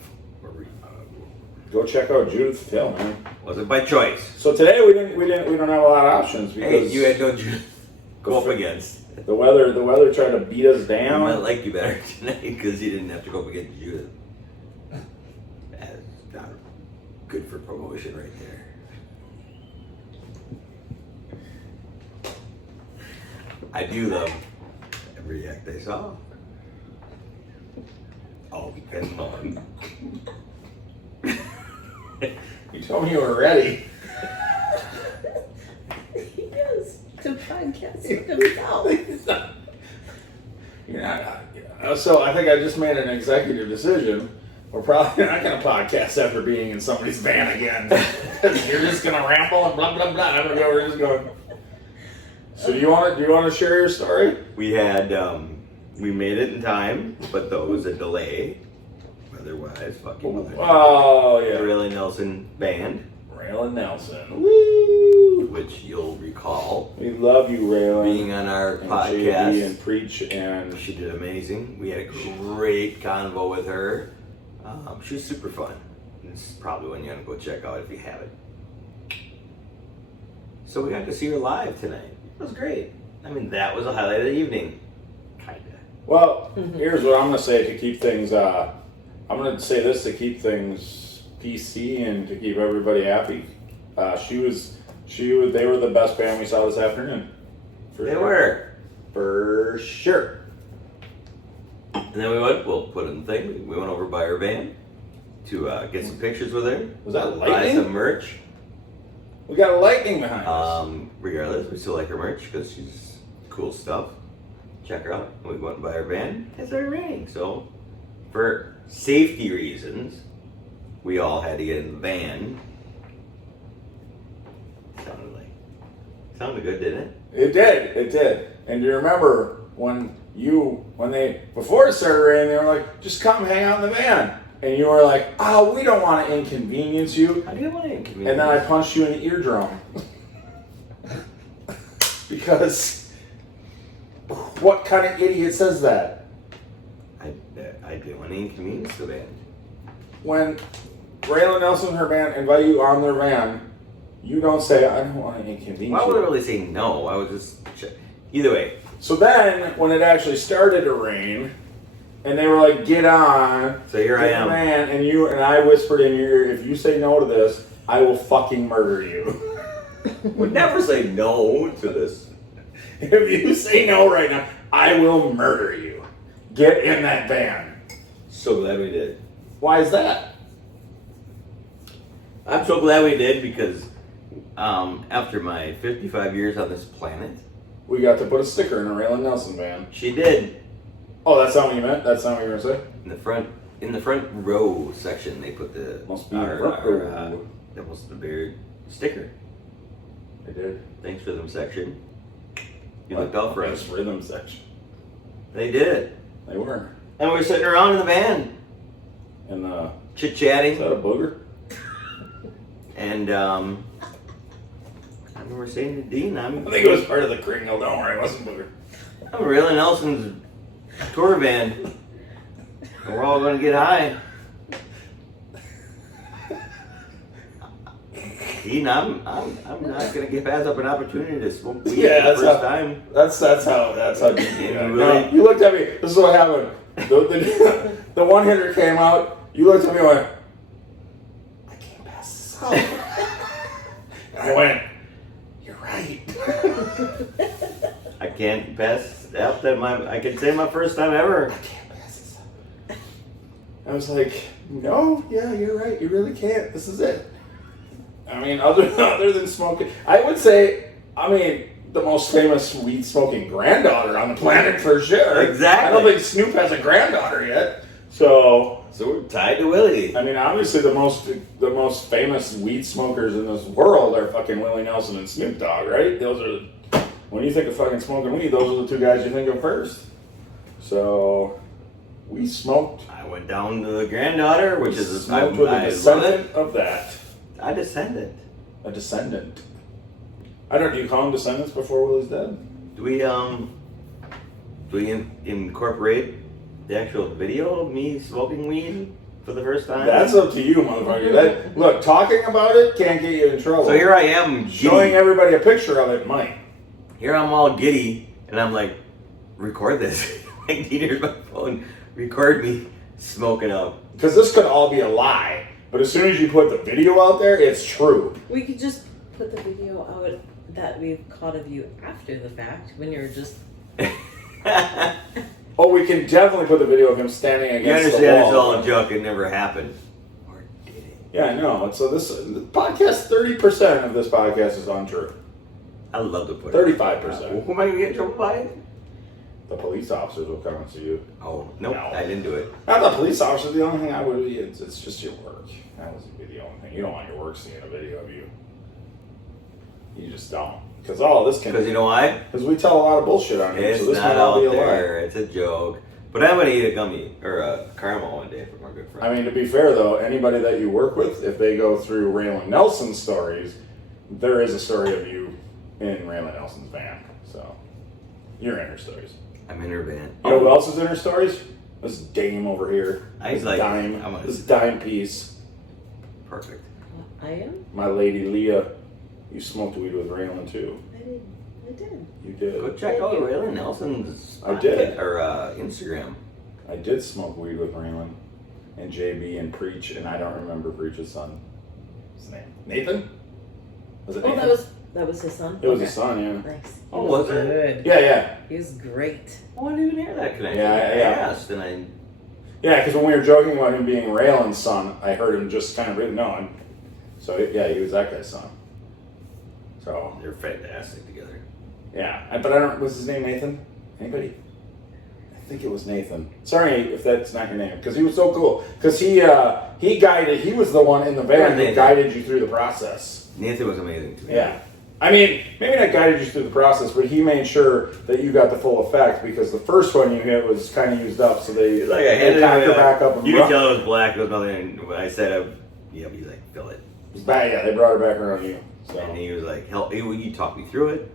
Go check out Judith Hill, man. Was it by choice? So today we don't have a lot of options Hey, because you had no go up against. the weather tried to beat us I down. might like you better tonight because you didn't have to go up against Judith. That's not good for promotion right there. I do love every act I saw. All weekend long. You told me you were ready. He does to podcast with himself. You're not. So I think I just made an executive decision. We're probably not going to podcast after being in somebody's van again. You're just going to ramble and blah blah blah. I'm going to go. We're just going. So do you want to share your story? We had we made it in time, but there was a delay. Weather-wise, fucking weather. Oh The yeah. Raelyn Nelson Band. Raelyn Nelson. Woo! which you'll recall We love you, Raelyn. being on our and podcast. JD and Preach and She did amazing. We had a great convo with her. She was super fun. It's probably one you're gonna go check out if you haven't. So we got to see her live tonight. It was great. I mean, that was a highlight of the evening. Kinda. well, here's what I'm gonna say to keep things. I'm gonna say this to keep things PC and to keep everybody happy. They were the best band we saw this afternoon. They were. For sure. And then we'll put in the thing. We went over by her van to get some pictures with her. Was that Buy lightning? some merch. We got a lightning behind us. Regardless, we still like her merch because she's cool stuff. Check her out. We went by her van. It started raining. So, for safety reasons, we all had to get in the van. Sounded good, didn't it? It did. And do you remember before it started raining, they were like, just come hang out in the van. And you were like, oh, we don't want to inconvenience you. I didn't want to inconvenience. And then I punched you in the eardrum. Because what kind of idiot says that? I didn't want to inconvenience the band. When Raelyn Nelson and her band invite you on their van, you don't say, I don't want to inconvenience Well, I wouldn't you. really say no. I would just either way. So then, when it actually started to rain, and they were like, get on. So here I get in am. the van, and I whispered in your ear, if you say no to this, I will fucking murder you. Would never say no to this. If you say no right now, I will murder you. Get in that van. So glad we did. Why is that? I'm so glad we did because after my 55 years on this planet, We got to put a sticker in a Raelyn Nelson Band. she did. Oh, that's not what you meant? That's not what you were going to say? In the front row section, they put the Must be the front row. that was the beard sticker. They did. Thanks for them section. You looked out for Nice us. rhythm section. They did it, They were. and we were sitting around in the van, And, chit is chatting, that a booger? and I remember saying to Dean, I think it was part of the Kringle. Don't worry, it wasn't booger. I'm Raelyn Nelson's tour band. And we're all gonna get high. Dean, I'm not gonna get pass up an opportunity to smoke weed Yeah, for the first time. That's how you Yeah, do it. really? No, you looked at me. This is what happened. The one hitter came out. You looked at me and went, I can't pass this out. And I went, you're right. I can't pass up that I can say my first time ever. I can't pass this out. I was like, no, yeah, you're right. You really can't. This is it. I mean, other than smoking, I would say, the most famous weed smoking granddaughter on the planet for sure. Exactly. I don't think Snoop has a granddaughter yet. So we're tied to Willie. obviously the most famous weed smokers in this world are fucking Willie Nelson and Snoop Dogg, right? When you think of fucking smoking weed, those are the two guys you think of first. So we smoked. I went down to the granddaughter, which is Smoked with a love it. descendant of that. A descendant. A descendant. I don't. Do you call them descendants before Willie's dead? Do we incorporate the actual video of me smoking weed for the first time? That's up to you, motherfucker. Look, talking about it can't get you in trouble. So here I am, giddy. Showing everybody a picture of it might. Here I'm all giddy, and I'm like, record this. Like, here's my phone. Record me smoking up. Because this could all be a lie. But as soon as you put the video out there, it's true. We could just put the video out that we've caught of you after the fact when you're just. Oh, we can definitely put the video of him standing You against the understand wall. it's all a joke. It never happened. Or did it? Yeah, I know. So the podcast, 30% of this podcast is untrue. I love to put 35%. Who am I going to get in trouble by? The police officers will come and see you. Oh, nope. No. I didn't do it. Not the police officer. The only thing I would be, it's just your work. That would be the only thing. You don't want your work seeing a video of you. You just don't. Because all of this can. Because you know why? Because we tell a lot of bullshit on here, It's so this not might all out be a there. lie. It's a joke. But I'm going to eat a gummy or a caramel one day from our good friend. I mean, to be fair though, anybody that you work with, if they go through Raelyn Nelson stories, there is a story of you in Raelyn Nelson's band. So you're in her stories. I'm in her band. You know who else is in her stories? This dame over here. I This like dime. I'm gonna This say- dime piece. Perfect. I am? My lady Leah. You smoked weed with Raelyn too. I did. You did. Go check out Raelyn Nelson's I did. or Instagram. I did smoke weed with Raelyn and JB and Preach, and I don't remember Preach's son. What's his name? Nathan? Was it Oh, Nathan? that was his son? It was Okay. his son, yeah. Nice. He Oh, was it? good. Yeah. He was great. Oh, I didn't even hear that connection. Yeah, I yeah. asked and I. Yeah, because when we were joking about him being Raelyn's son, I heard him just kind of written on. So, yeah, he was that guy's son. So, They're fantastic together. yeah. But I don't, was his name Nathan? Anybody? I think it was Nathan. Sorry if that's not your name, because he was so cool. Because he was the one in the band who Nathan. guided you through the process. Nathan was amazing to me. Yeah. I mean, maybe not guided you through the process, but he made sure that you got the full effect, because the first one you hit was kind of used up, so they Like I handed packed him her back up and you brought, could tell it was black. It was nothing. And when I said, "Yeah," he's like, "Fill it." yeah, they brought her back around you. So And he was like, "Help!" He talked me through it.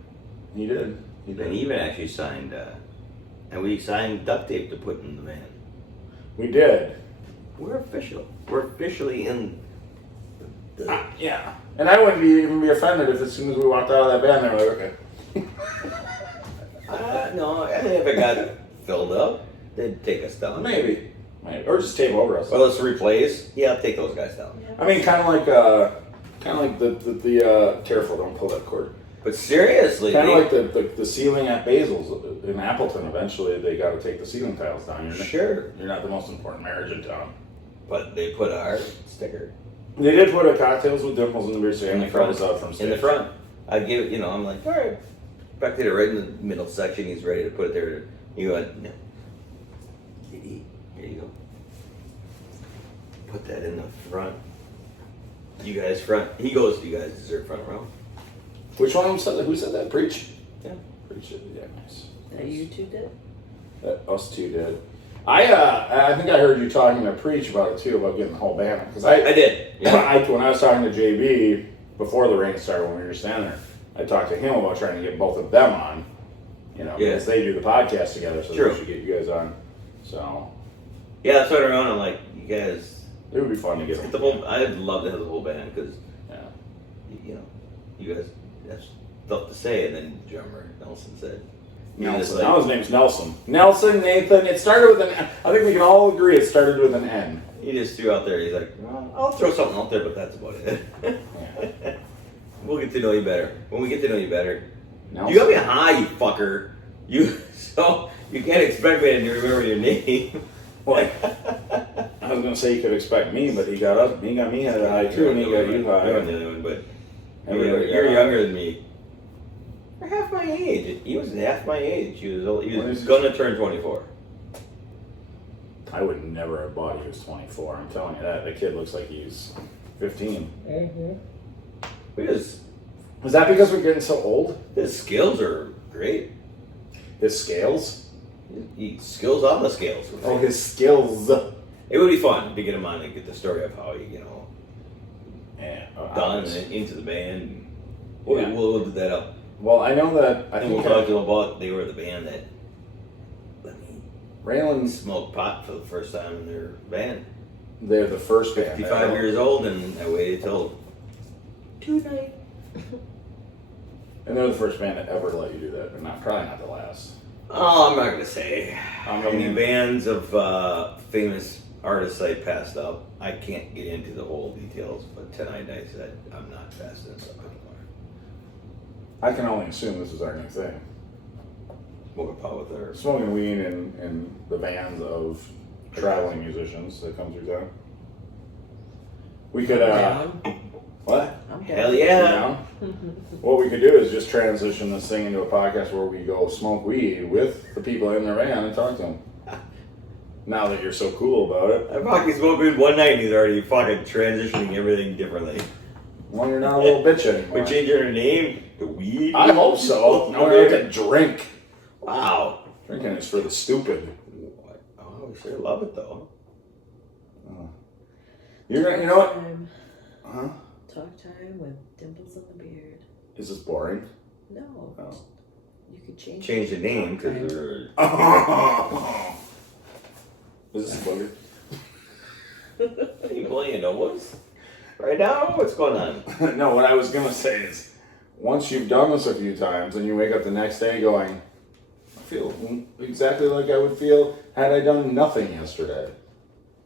he did. He And did. he even actually signed, and we signed duct tape to put in the van. We did. We're official. We're officially in. The, Yeah. And I wouldn't even be offended if as soon as we walked out of that band, they were like, okay. no, I mean if it got filled up, they'd take us down. Maybe. Or just tape over us. Well, let's replace. Yeah, I'll take those guys down. I mean, kind of like the careful, don't pull that cord. But seriously, Kind of like the ceiling at Basil's in Appleton. Eventually, they got to take the ceiling tiles down. Sure. You're not the most important marriage in town. But they put our sticker They did put a cocktails with Dimples in the beer stand. in They the front. froze out from stage. In the front. I give it, I'm like, all right. Back to it right in the middle section. He's ready to put it there. You went, no. Here you go. Put that in the front. You guys front. He goes, you guys deserve front row. Which one of them said that? Who said that? Preach? Yeah. Preach it. Yeah, nice. That you two did? Us two did. I think I heard you talking to Preach about it too, about getting the whole band. Because I did. Yeah. when I was talking to JB before the rain started, when we were standing there, I talked to him about trying to get both of them on. Because they do the podcast together, so True. they should get you guys on. So Yeah, that's what around. I'm like, you guys. it would be fun to get Get them. the whole. I'd love to have the whole band because, Yeah. you guys have stuff to say. And then drummer Nelson said, Nelson. Now his name's Nelson. Nelson, Nathan. It started with an N. I think we can all agree it started with an N. he just threw out there. He's like, well, I'll throw something out there, but that's about it. Yeah. We'll get to know you better. When we get to know you better, Nelson. you got me high, you fucker. So you can't expect me to remember your name. What? I was gonna say you could expect me, but he got up. He got me at a high too, and he got you high. You're on the other one, but Everybody you're got younger than me. You're half my age. He was half my age. He What was is he? gonna turn 24. I would never have bought he was 24. I'm telling you that. The kid looks like he's 15. Mm-hmm. His Is that because we're getting so old? skills are great. His scales? He skills on the scales. Oh, his skills. It would be fun to get him on and get the story of how he, Yeah. done and into the band. We'll, Yeah. we'll do that up. Well, I know that. I And we'll think talk to them about they were the band that Raylan's. smoked pot for the first time in their band. They're the first band. 55 years old, and I waited till tonight. And they're the first band that ever let you do that, but probably not the last. Oh, I'm not gonna say I how many mean- bands of famous artists I passed up. I can't get into the whole details, but tonight I said I'm not passing this up anymore. I can only assume this is our new thing. Smoke a pot with her. Smoking weed in the bands of traveling musicians that come through town. We could, Down. what? I'm down. Hell yeah! You know? What we could do is just transition this thing into a podcast where we go smoke weed with the people in the van and talk to them. Now that you're so cool about it. I fucking smoked weed one night and he's already fucking transitioning everything differently. Well, you're not a little bitch anymore. We're changing her name to Weed? I hope so. No, we have to drink. Wow. Drinking is for the stupid. Oh, we sure love it though. You're gonna, you know what? Time. Huh? talk time with Dimples and the Beard. Is this boring? No. Oh. You could change Change the name talk time. because we're. Is this a booger? People, you know what's right now. What's going on? No, what I was gonna say is, once you've done this a few times and you wake up the next day going, I feel exactly like I would feel had I done nothing yesterday.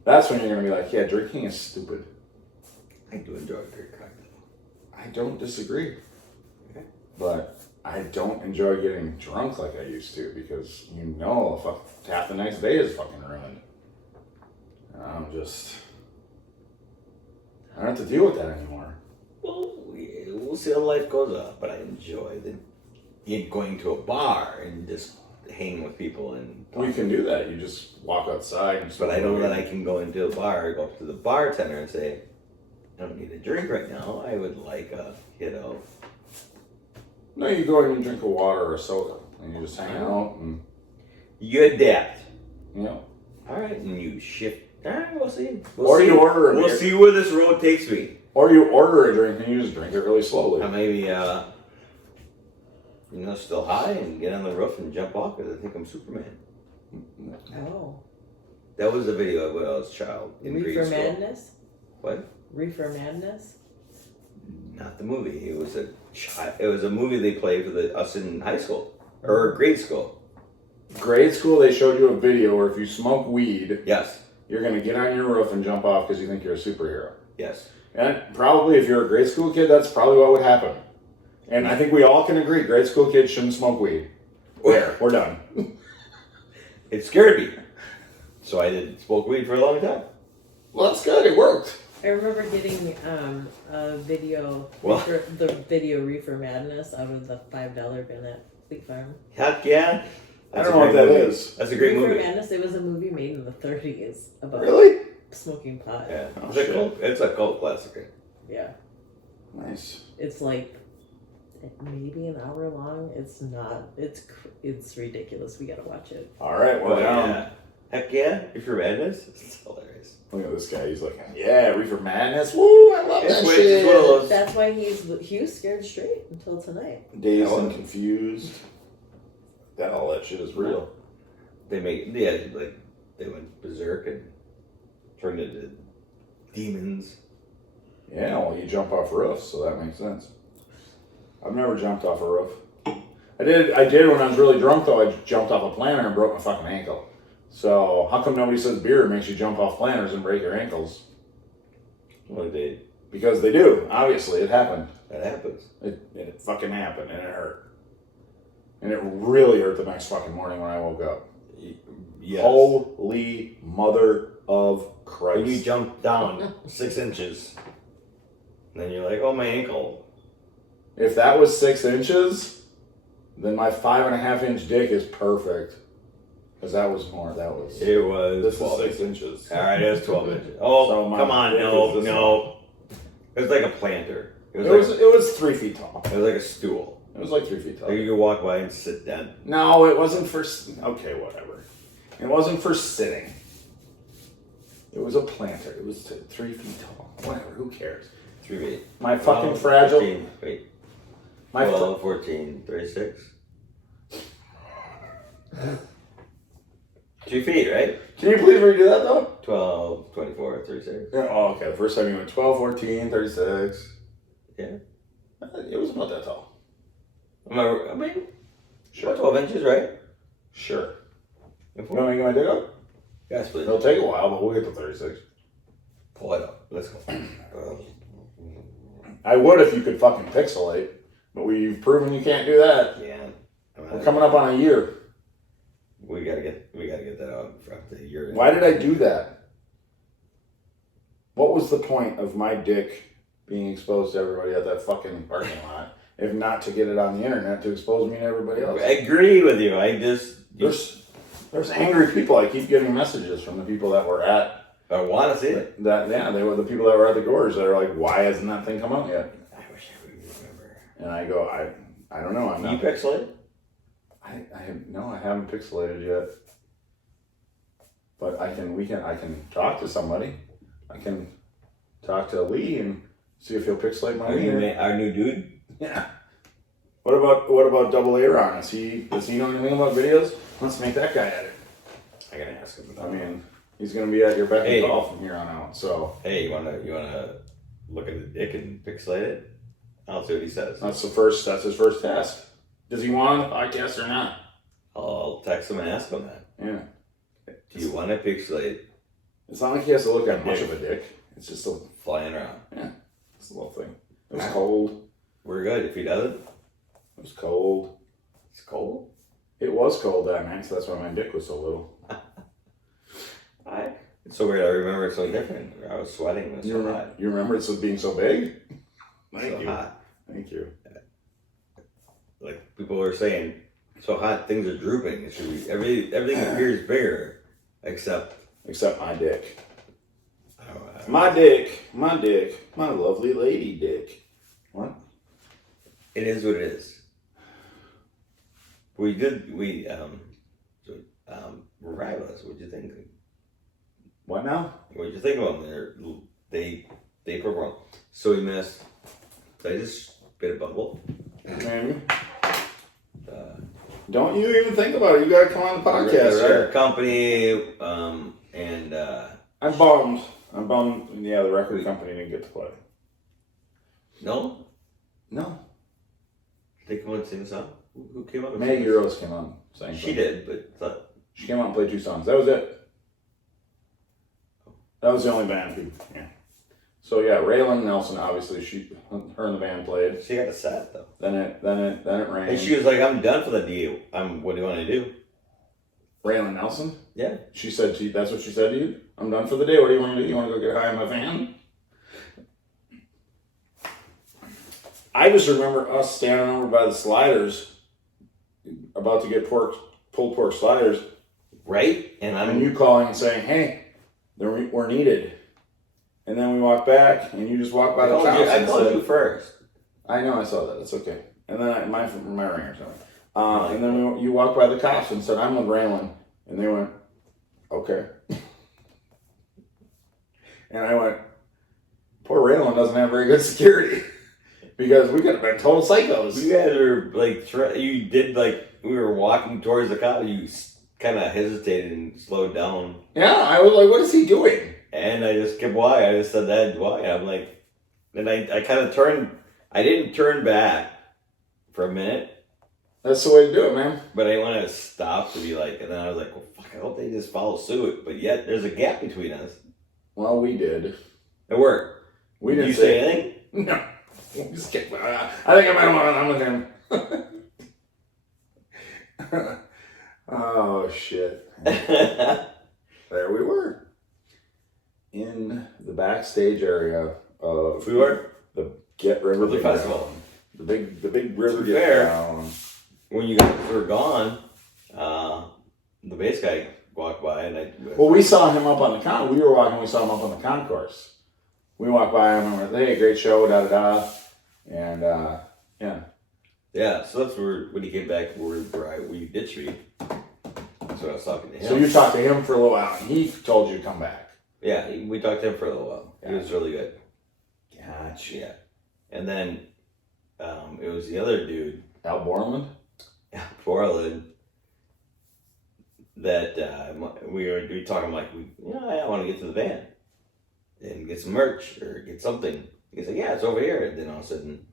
That's when you're gonna be like, yeah, drinking is stupid. I do enjoy a good cocktail. I don't disagree. Okay. But I don't enjoy getting drunk like I used to because half the next day is fucking ruined. And I don't have to deal with that anymore. Well, we'll see how life goes up, but I enjoy going to a bar and just hanging with people and. Well, you can do that. You just walk outside. And But I know that I can go into a bar, go up to the bartender and say, I don't need a drink right now. I would like a, No, you go in and drink a water or a soda, and you just hang out, and You adapt. All right, and you shift. All right, we'll see. You order a We'll beer. see where this road takes me. Or you order a drink and you just drink it really slowly. I maybe, still high and get on the roof and jump off because I think I'm Superman. Oh. That was the video of when I was a child in grade Reefer school. Madness? What? Reefer Madness? Not the movie. It was a movie they played for us in high school or grade school. Grade school, they showed you a video where if you smoke weed, Yes. you're going to get on your roof and jump off because you think you're a superhero. Yes. And probably if you're a grade school kid, that's probably what would happen. And I think we all can agree, grade school kids shouldn't smoke weed. We're done. It scared me. So I didn't smoke weed for a long time. Well, that's good. It worked. I remember getting a video, What? the video Reefer Madness out of the $5 bin at Fleet Farm. Heck yeah. I don't know what that is. That's a great Reefer movie. Madness, it was a movie made in the 30s about Really? smoking pot. Yeah. Oh, It's a shit. cult. It's a cult classic. Yeah. Nice. It's like maybe an hour long. It's not. It's ridiculous. We gotta watch it. All right, well, Oh, yeah. Heck yeah. If you're Madness, it's hilarious. Look at this guy. He's like, yeah, Reefer Madness. Woo, I love that It's shit. one of those. That's why he was scared straight until tonight. Dazed Yeah, and well. confused. All that shit is real. They went berserk and turned into demons. Yeah, well, you jump off roofs, so that makes sense. I've never jumped off a roof. I did when I was really drunk, though. I jumped off a planter and broke my fucking ankle. So how come nobody says beer makes you jump off planters and break your ankles? Well, Because they do. Obviously, it happened. that happens. It fucking happened, and it hurt. And it really hurt the next fucking morning when I woke up. Yes. Holy mother of Christ. When you jump down 6 inches, then you're like, oh, my ankle. If that was 6 inches, then my 5.5 inch dick is perfect. Because that was more. It was This is 12 6 inches. inches. All right, it was 12 inches. Oh, So my come on, dick no, is this no. It was like a planter. It was 3 feet tall. It was like a stool. It was like 3 feet tall. Like you could walk by and sit down. No, it wasn't for. Okay, whatever. It wasn't for sitting. It was a planter. It was 3 feet tall. Whatever. Who cares? 3 feet. My fucking 12, fragile. 14, wait. My 12, 14, 36. 2 feet, right? Can you please redo that though? 12, 24, 36. Yeah, oh, okay. The first time you went 12, 14, 36. Yeah. It was about that tall. I mean, Sure. 12 inches, right? Sure. If You want me to get my dick up? Yes, please. It'll take a while, but we'll get to 36. Pull it up. Let's go. I would if you could fucking pixelate, but we've proven you can't do that. Yeah. We're coming up on a year. We gotta get that out for up to a year. Why did I do that? What was the point of my dick being exposed to everybody at that fucking parking lot, if not to get it on the internet to expose me to everybody else? I agree with you. There's angry people. I keep getting messages from the people that were at I want to see it. they were the people that were at the gorge that are like, why hasn't that thing come out yet? I wish I would remember. And I go, I don't know. I'm Can you not. pixelate? I haven't pixelated yet. But I can talk to somebody. I can talk to Lee and See if he'll pixelate my Our new, wiener. our new dude. Yeah. What about Double A Ron? Does he know anything about videos? Let's make that guy edit. I gotta ask him. I mean, he's gonna be at your beck and Hey. call from here on out. So Hey, you wanna look at the dick and pixelate it? I'll see what he says. that's his first test. Does he want on the podcast or not? I'll text him and ask him that. Yeah. Do you want to pixelate It's not like he has to look at much of a dick. It's just a flying around? it's a little thing. It was cold. We're good. If he doesn't, It was cold. it's cold. It was cold that night, so that's why my dick was so little. It's so weird. I remember it so different. I was sweating. It was so hot. You remember it being so big? Thank So you. hot. Thank you. Like people were saying, so hot things are drooping. It should be everything appears bigger, except Except my dick. I don't know. My dick, my lovely lady dick. What? It is what it is. Revivalists. What'd you think? What now? What'd you think of them? They performed. So we missed. Did I just spit a bubble? Maybe. Uh, Don't you even think about it. You gotta come on the podcast. Their Yeah. company and I'm bummed. Yeah, the record company didn't get to play. no, No. they come out and sing a song. Who came up? Maggie Rose came on. Sang She did, but She came out and played 2 songs. That was it. That was the only band who, yeah. So yeah, Raelyn Nelson, obviously, her and the band played. she got a set though. Then it rained. And she was like, "I'm done for the deal. What do you want to do?" Raelyn Nelson? Yeah. She said, that's what she said to you? I'm done for the day. What do you want to do? You want to go get high in my van? I just remember us standing over by the sliders, about to get pulled pork sliders, Right? And you calling and saying, hey, we're needed. And then we walk back, and you just walk by the cops. I called you first. I know, I saw that. It's okay. And then my ringer something. And then you walked by the cops and said, I'm with Raelyn. And they went, okay. And I went, poor Raelyn doesn't have very good security. Because we could have been total psychos. You guys were like, you did like, we were walking towards the cop. You kind of hesitated and slowed down. Yeah, I was like, what is he doing? And I just kept walking. I just said that, why? I'm like, and I kind of turned, I didn't turn back for a minute. That's the way to do it, man. But I didn't want to stop to be like, and then I was like, well, fuck, I hope they just follow suit. But yet, there's a gap between us. Well, we did. It worked. We Did didn't you say anything? No. Just kidding. I think I might have on with him. Oh, shit. There we were. In the backstage area of We were? the Get River The Big festival. Down. The big river To be get fair, down. When you guys were gone, the bass guy walked by and Well, we saw him up on the con. We were walking. We saw him up on the concourse. We walked by him and we're, hey, great show, da da da, and yeah. Yeah, so that's where when he came back, we ditched me. That's what I was talking to him. So you talked to him for a little while, and he told you to come back. Yeah, we talked to him for a little while. He was really good. Gotcha. Yeah, and then it was the other dude, Al Borland. Portland, that we were talking like, I want to get to the van and get some merch or get something. He's like, yeah, it's over here. And then all of a sudden,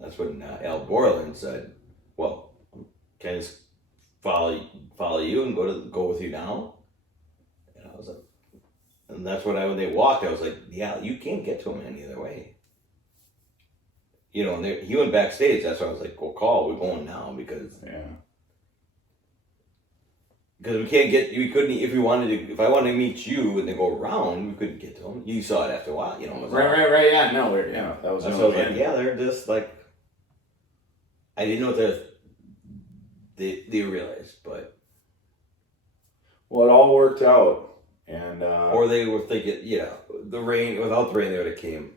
that's when Al Borland said, well, can I just follow you and go with you now? And I was like, and that's when they walked, I was like, yeah, you can't get to him any other way. You know, and he went backstage. That's why I was like, well, call. We're going now because we can't get. We couldn't if we wanted to. If I wanted to meet you and then go around, we couldn't get to him. You saw it after a while, you know. Right. Yeah, no, that was. That's what I was like, yeah, they're just like. I didn't know what they realized, but. Well, it all worked out, and. Or they were thinking, the rain. Without the rain, they would have came.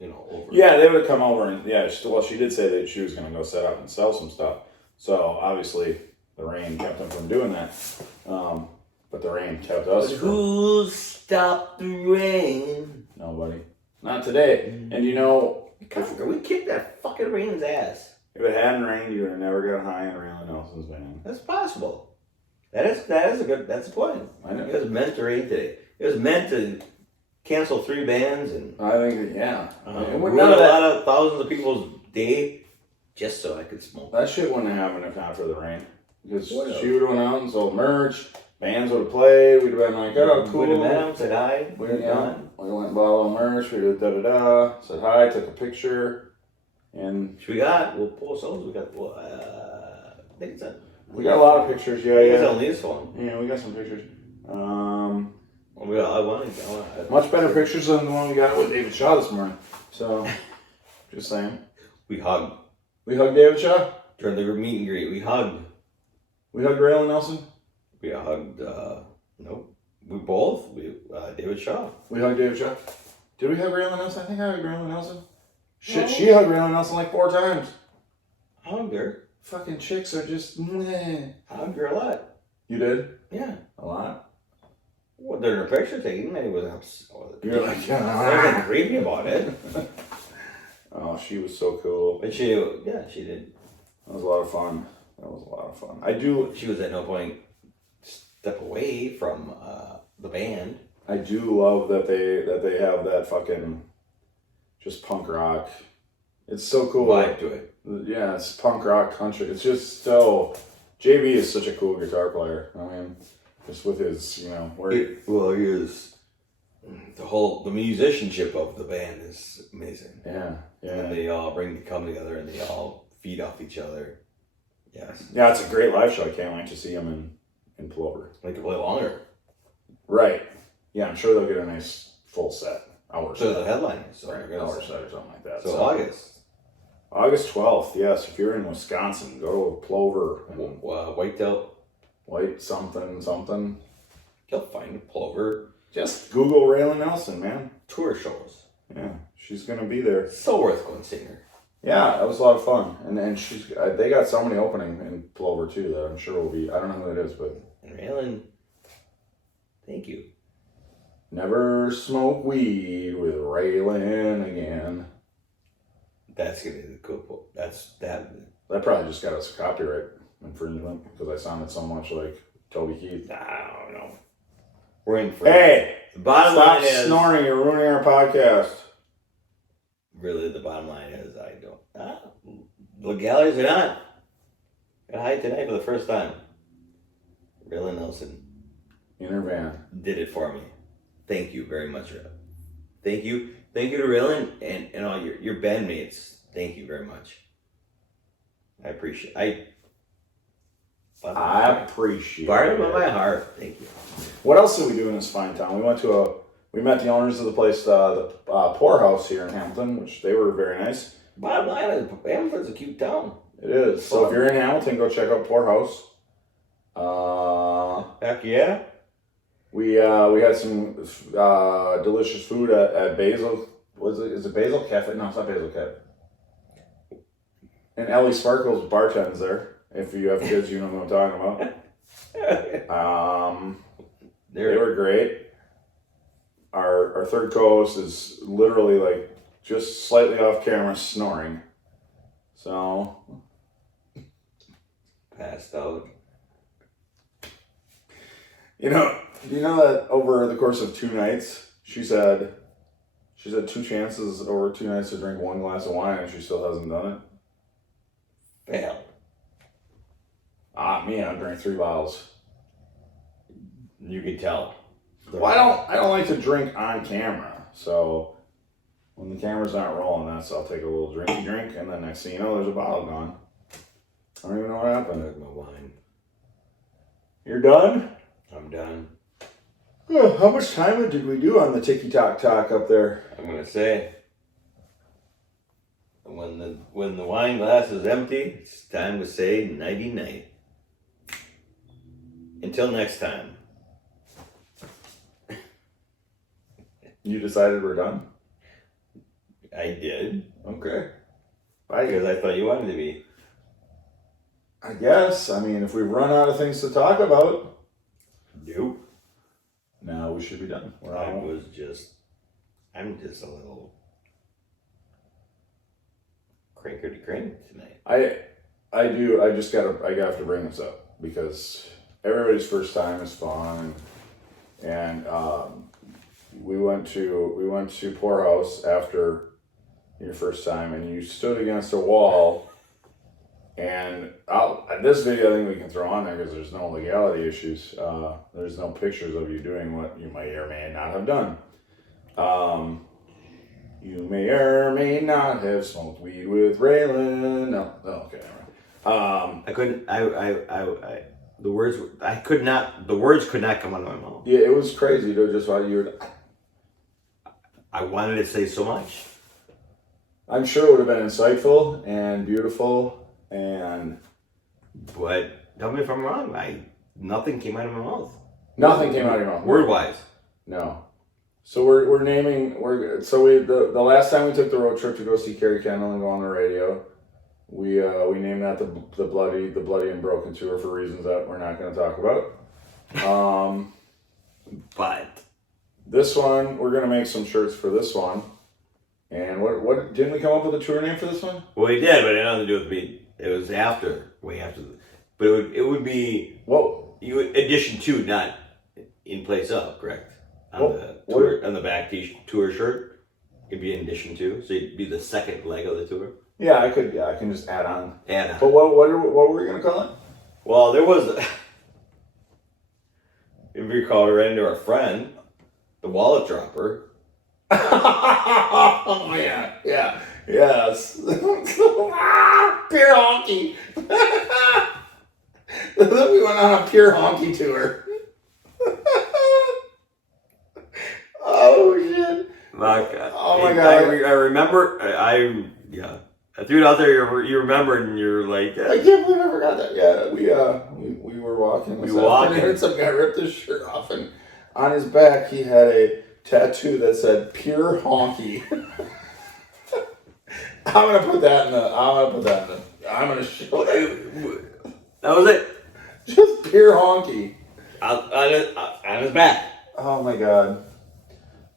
Over. Yeah, they would have come over and she did say that she was going to go set up and sell some stuff. So obviously the rain kept them from doing that. But the rain kept us from. Who stopped the rain? Nobody. Not today. And you know, We kicked that fucking rain's ass. if it hadn't rained, you would have never got high in Raelyn Nelson's band. That's possible. That's a point. I know. It was meant to rain today. It was meant to cancel 3 bands and I think, yeah. ruin a lot of thousands of people's day just so I could smoke. That shit wouldn't have happened if not for the rain. Because Would've. she would have went out and sold merch, bands would have played, we'd have been like, oh, cool. Would have met him, said hi. We went and bought all the merch, we did da-da-da, said hi, took a picture, and We will post those. We got, I think it's on. we got a lot of pictures, yeah. It's on Leah's phone. Yeah, we got some pictures. I want Much better pictures than the one we got with David Shaw this morning. So, just saying. We hugged. We hugged David Shaw? During the meet and greet, we hugged. We hugged Raelyn Nelson? We hugged, nope. David Shaw. We hugged David Shaw? Did we hug Raelyn Nelson? I think I hugged Raelyn Nelson. Shit, she hugged Raelyn Nelson like 4 times. I hugged her. Fucking chicks are just meh. I hugged her a lot. You did? Yeah. A lot? Well, during her picture taking, and he wasn't upset. You're like, I wasn't creepy about it. Oh, she was so cool. But she did. That was a lot of fun. She was at no point step away from the band. I do love that they have that fucking just punk rock. It's so cool. Vibe to it. Yeah, it's punk rock country. It's just so. JB is such a cool guitar player. I mean, just with his, he is. The musicianship of the band is amazing. Yeah. And they all come together and they all feed off each other. Yes. Yeah, it's a great live show. I can't wait to see him in Plover. They could play longer. Right. Yeah, I'm sure they'll get a nice full set. Hour So set. the headline. So Right, hour set or something like that. So August. August 12th, yes. If you're in Wisconsin, go to Plover. And Whitetail. White something. You'll find Plover. Just Google Raelyn Nelson, man. Tour shows. Yeah, she's going to be there. So worth going to see her. Yeah, that was a lot of fun. And they got somebody opening in Plover too that I'm sure will be, I don't know who it is, but. And Raelyn, thank you. Never smoke weed with Raelyn again. That's going to be the cool quote. That That probably just got us a copyright infringement because I sounded so much like Toby Keith. I don't know. We're in for Hey! The bottom Stop line is, snoring, you're ruining our podcast. really, the bottom line is, I don't. The galleries are not. Got high tonight for the first time. Raelyn Nelson In her van. did it for me. Thank you very much, Raelyn. Thank you to Raelyn and all your bandmates. Thank you very much. I appreciate. I appreciate Bottom of it. my heart. Thank you. What else did we do in this fine town? We met the owners of the place, the Poorhouse here in Hamilton, which they were very nice. Bottom line is, Hamilton's a cute town. It is. So if you're in Hamilton, go check out Poorhouse. Heck yeah. We had some delicious food at Basil. Is it Basil Cafe? No, it's not Basil Cafe. And Ellie Sparkles bartends there. If you have kids, you know what I'm talking about. They were great. Our third co-host is literally like just slightly off camera snoring. So Passed out. you know that over the course of 2 nights, she's had 2 chances over 2 nights to drink 1 glass of wine, and she still hasn't done it. Failed. Me, I drank 3 bottles. You can tell. Well, I don't like to drink on camera, so when the camera's not rolling, I'll take a little drink, and then next thing you know, there's a bottle gone. I don't even know what happened. There's my wine. You're done? I'm done. How much time did we do on the ticky-tock talk up there? I'm gonna say, when the wine glass is empty, it's time to say nighty-night. Until next time. You decided we're done? I did. Okay. Because I thought you wanted to be. I guess. I mean, if we run out of things to talk about, Nope. now we should be done. I was just I'm just a little cranker to crank tonight. I have to bring this up because everybody's first time is fun, and we went to Poorhouse after your first time, and you stood against a wall. And this video, I think we can throw on there because there's no legality issues. There's no pictures of you doing what you may or may not have done. You may or may not have smoked weed with Raelyn. No, okay. I couldn't. The words could not come out of my mouth. Yeah, it was crazy though. Just while you were. I wanted to say so much. I'm sure it would have been insightful and beautiful. But tell me if I'm wrong. Nothing came out of my mouth. Nothing came out of your mouth. Word wise. No. So we're naming the last time we took the road trip to go see Carrie Kendall and go on the radio, we named that the bloody and broken tour for reasons that we're not going to talk about. But this one we're going to make some shirts for this one. And what didn't we come up with a tour name for this one? Well, we did, but it had nothing to do with me. It was way after. But it would be edition 2, not in place of, correct? On the back tour shirt, it'd be in edition 2, so it'd be the second leg of the tour. Yeah, I can just add on. Add on. But what were we gonna call it? Well, there was. If you recall, we ran into our friend, the wallet dropper. Oh yeah, yes. Pure Honky. We went on a Pure Honky tour. Oh shit! My God. Oh my God! I remember. I threw it out there. You remembered, and you're like, I can't believe I forgot that. Yeah, we were walking. We and some guy ripped his shirt off, and on his back he had a tattoo that said "Pure Honky." I'm gonna put that in the. I'm gonna show it. That was it. Just Pure Honky on his back. Oh my God!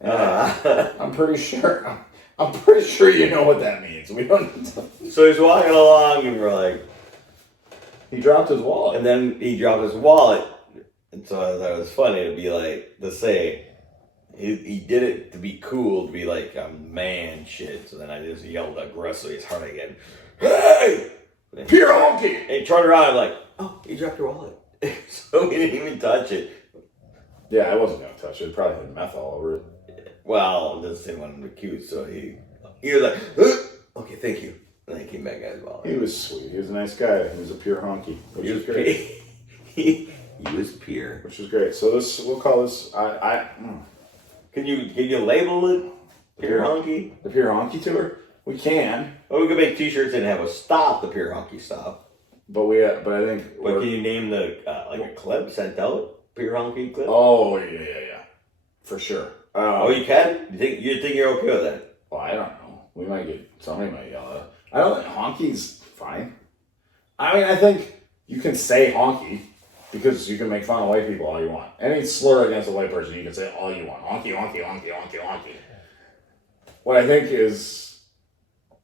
I'm pretty sure. I'm pretty sure you know what that means. We don't. So he's walking along, and we're like, he dropped his wallet, and then he dropped his wallet, and so I thought it was funny to be like to say. He did it to be cool, to be like a man shit. So then I just yelled aggressively as hard again. Hey! Pure Honky! And he turned around and like, oh, you dropped your wallet. So we didn't even touch it. Yeah, I wasn't going to touch it. It probably had meth all over it. Well, this didn't want him to cute, so he was like, huh? Okay, thank you. And then he came back as well. He was sweet. He was a nice guy. He was a Pure Honky. Which was great. He was pure. Which was great. So we'll call this, Can you label it Pure Honky? The Pure Honky tour? We can. Or we could make t-shirts and have a stop, the Pure Honky stop. But I think. But can you name the like a clip sent out? Pure Honky clip? Oh yeah. For sure. You can? You think you're okay with that? Well, I don't know. Somebody might yell at us. I don't think honky's fine. I mean, I think you can say honky. Because you can make fun of white people all you want. Any slur against a white person, you can say all you want. Honky, honky, honky, honky, honky. What I think is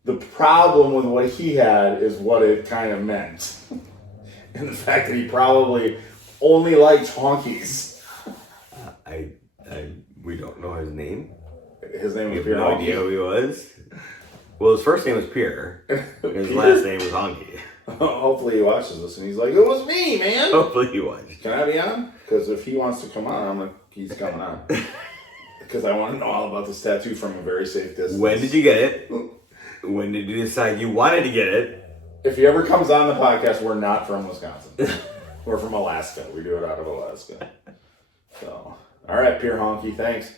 the problem with what he had is what it kind of meant. And the fact that he probably only liked honkies. We don't know his name. His name was Pure Honky. No idea who he was. Well, his first name was Pierre. His last name was Honky. Hopefully he watches this and he's like, it was me, man. Hopefully he watches. Can I be on? Because if he wants to come on, he's coming on. Because I want to know all about this tattoo from a very safe distance. When did you get it? When did you decide you wanted to get it? If he ever comes on the podcast, we're not from Wisconsin. We're from Alaska. We do it out of Alaska. So, all right, Pure Honky, thanks.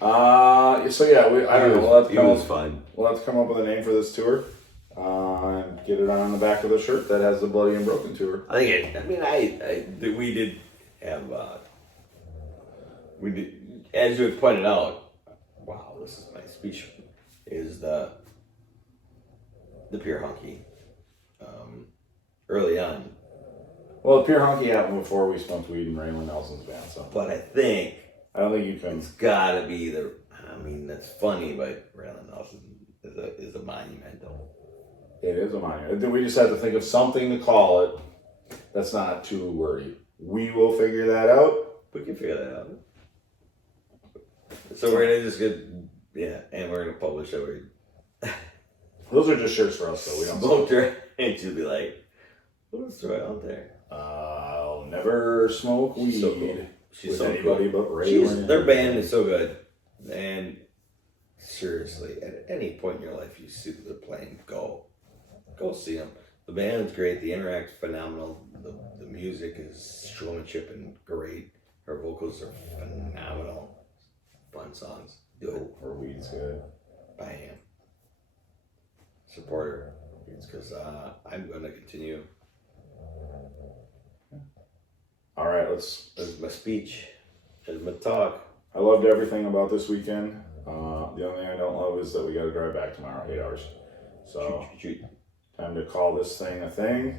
So yeah, I don't know. It was fun. We'll have to come up with a name for this tour. And get it on the back of the shirt that has the Bloody and Broken tour. We did have, as you had pointed out, wow, this is my speech, is the Pure Honky, early on. Well, the Pure Honky happened before we smoked weed in Raelyn Nelson's band, so. But I don't think you can. It's gotta be I mean, that's funny, but Raelyn Nelson is a monumental. It is a monument. Then we just have to think of something to call it that's not too wordy. We will figure that out. We can figure that out. So we're gonna just get, and we're gonna publish every. Those are just shirts for us, though. We don't. Smoke her, and she'll be like, "What's right out there?" I'll never smoke weed She's so cool. She's with so anybody cool. but Raelyn. Their band is so good, and seriously, at any point in your life you see that they're playing, go see them. The band is great. The interact phenomenal. The music is showmanship and great. Her vocals are phenomenal. Fun songs. Do it. Her weed's good. Bam. Support her. Because I'm going to continue. All right, There's my speech. There's my talk. I loved everything about this weekend. The only thing I don't love is that we got to drive back tomorrow, 8 hours. So, time to call this thing a thing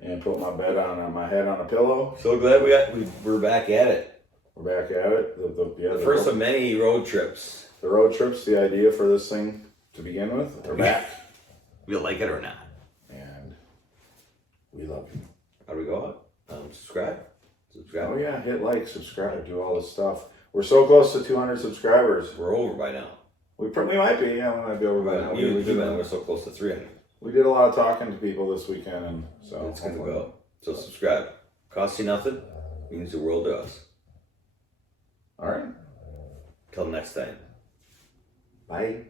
and put my head on a pillow. So glad we're back at it. We're back at it. The first of many road trips. The road trips, the idea for this thing to begin with, are back. You like it or not. And we love you. How do we go out? Subscribe. Oh yeah, hit like, subscribe, do all this stuff. We're so close to 200 subscribers. We're over by now. We might be, yeah, we might be over by now. We're so close to 300. We did a lot of talking to people this weekend, and so It's going to go. So subscribe. Costs you nothing. Means the world to us. All right. Till next time. Bye.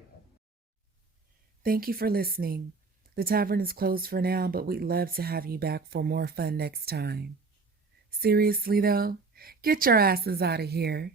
Thank you for listening. The tavern is closed for now, but we'd love to have you back for more fun next time. Seriously though, get your asses out of here.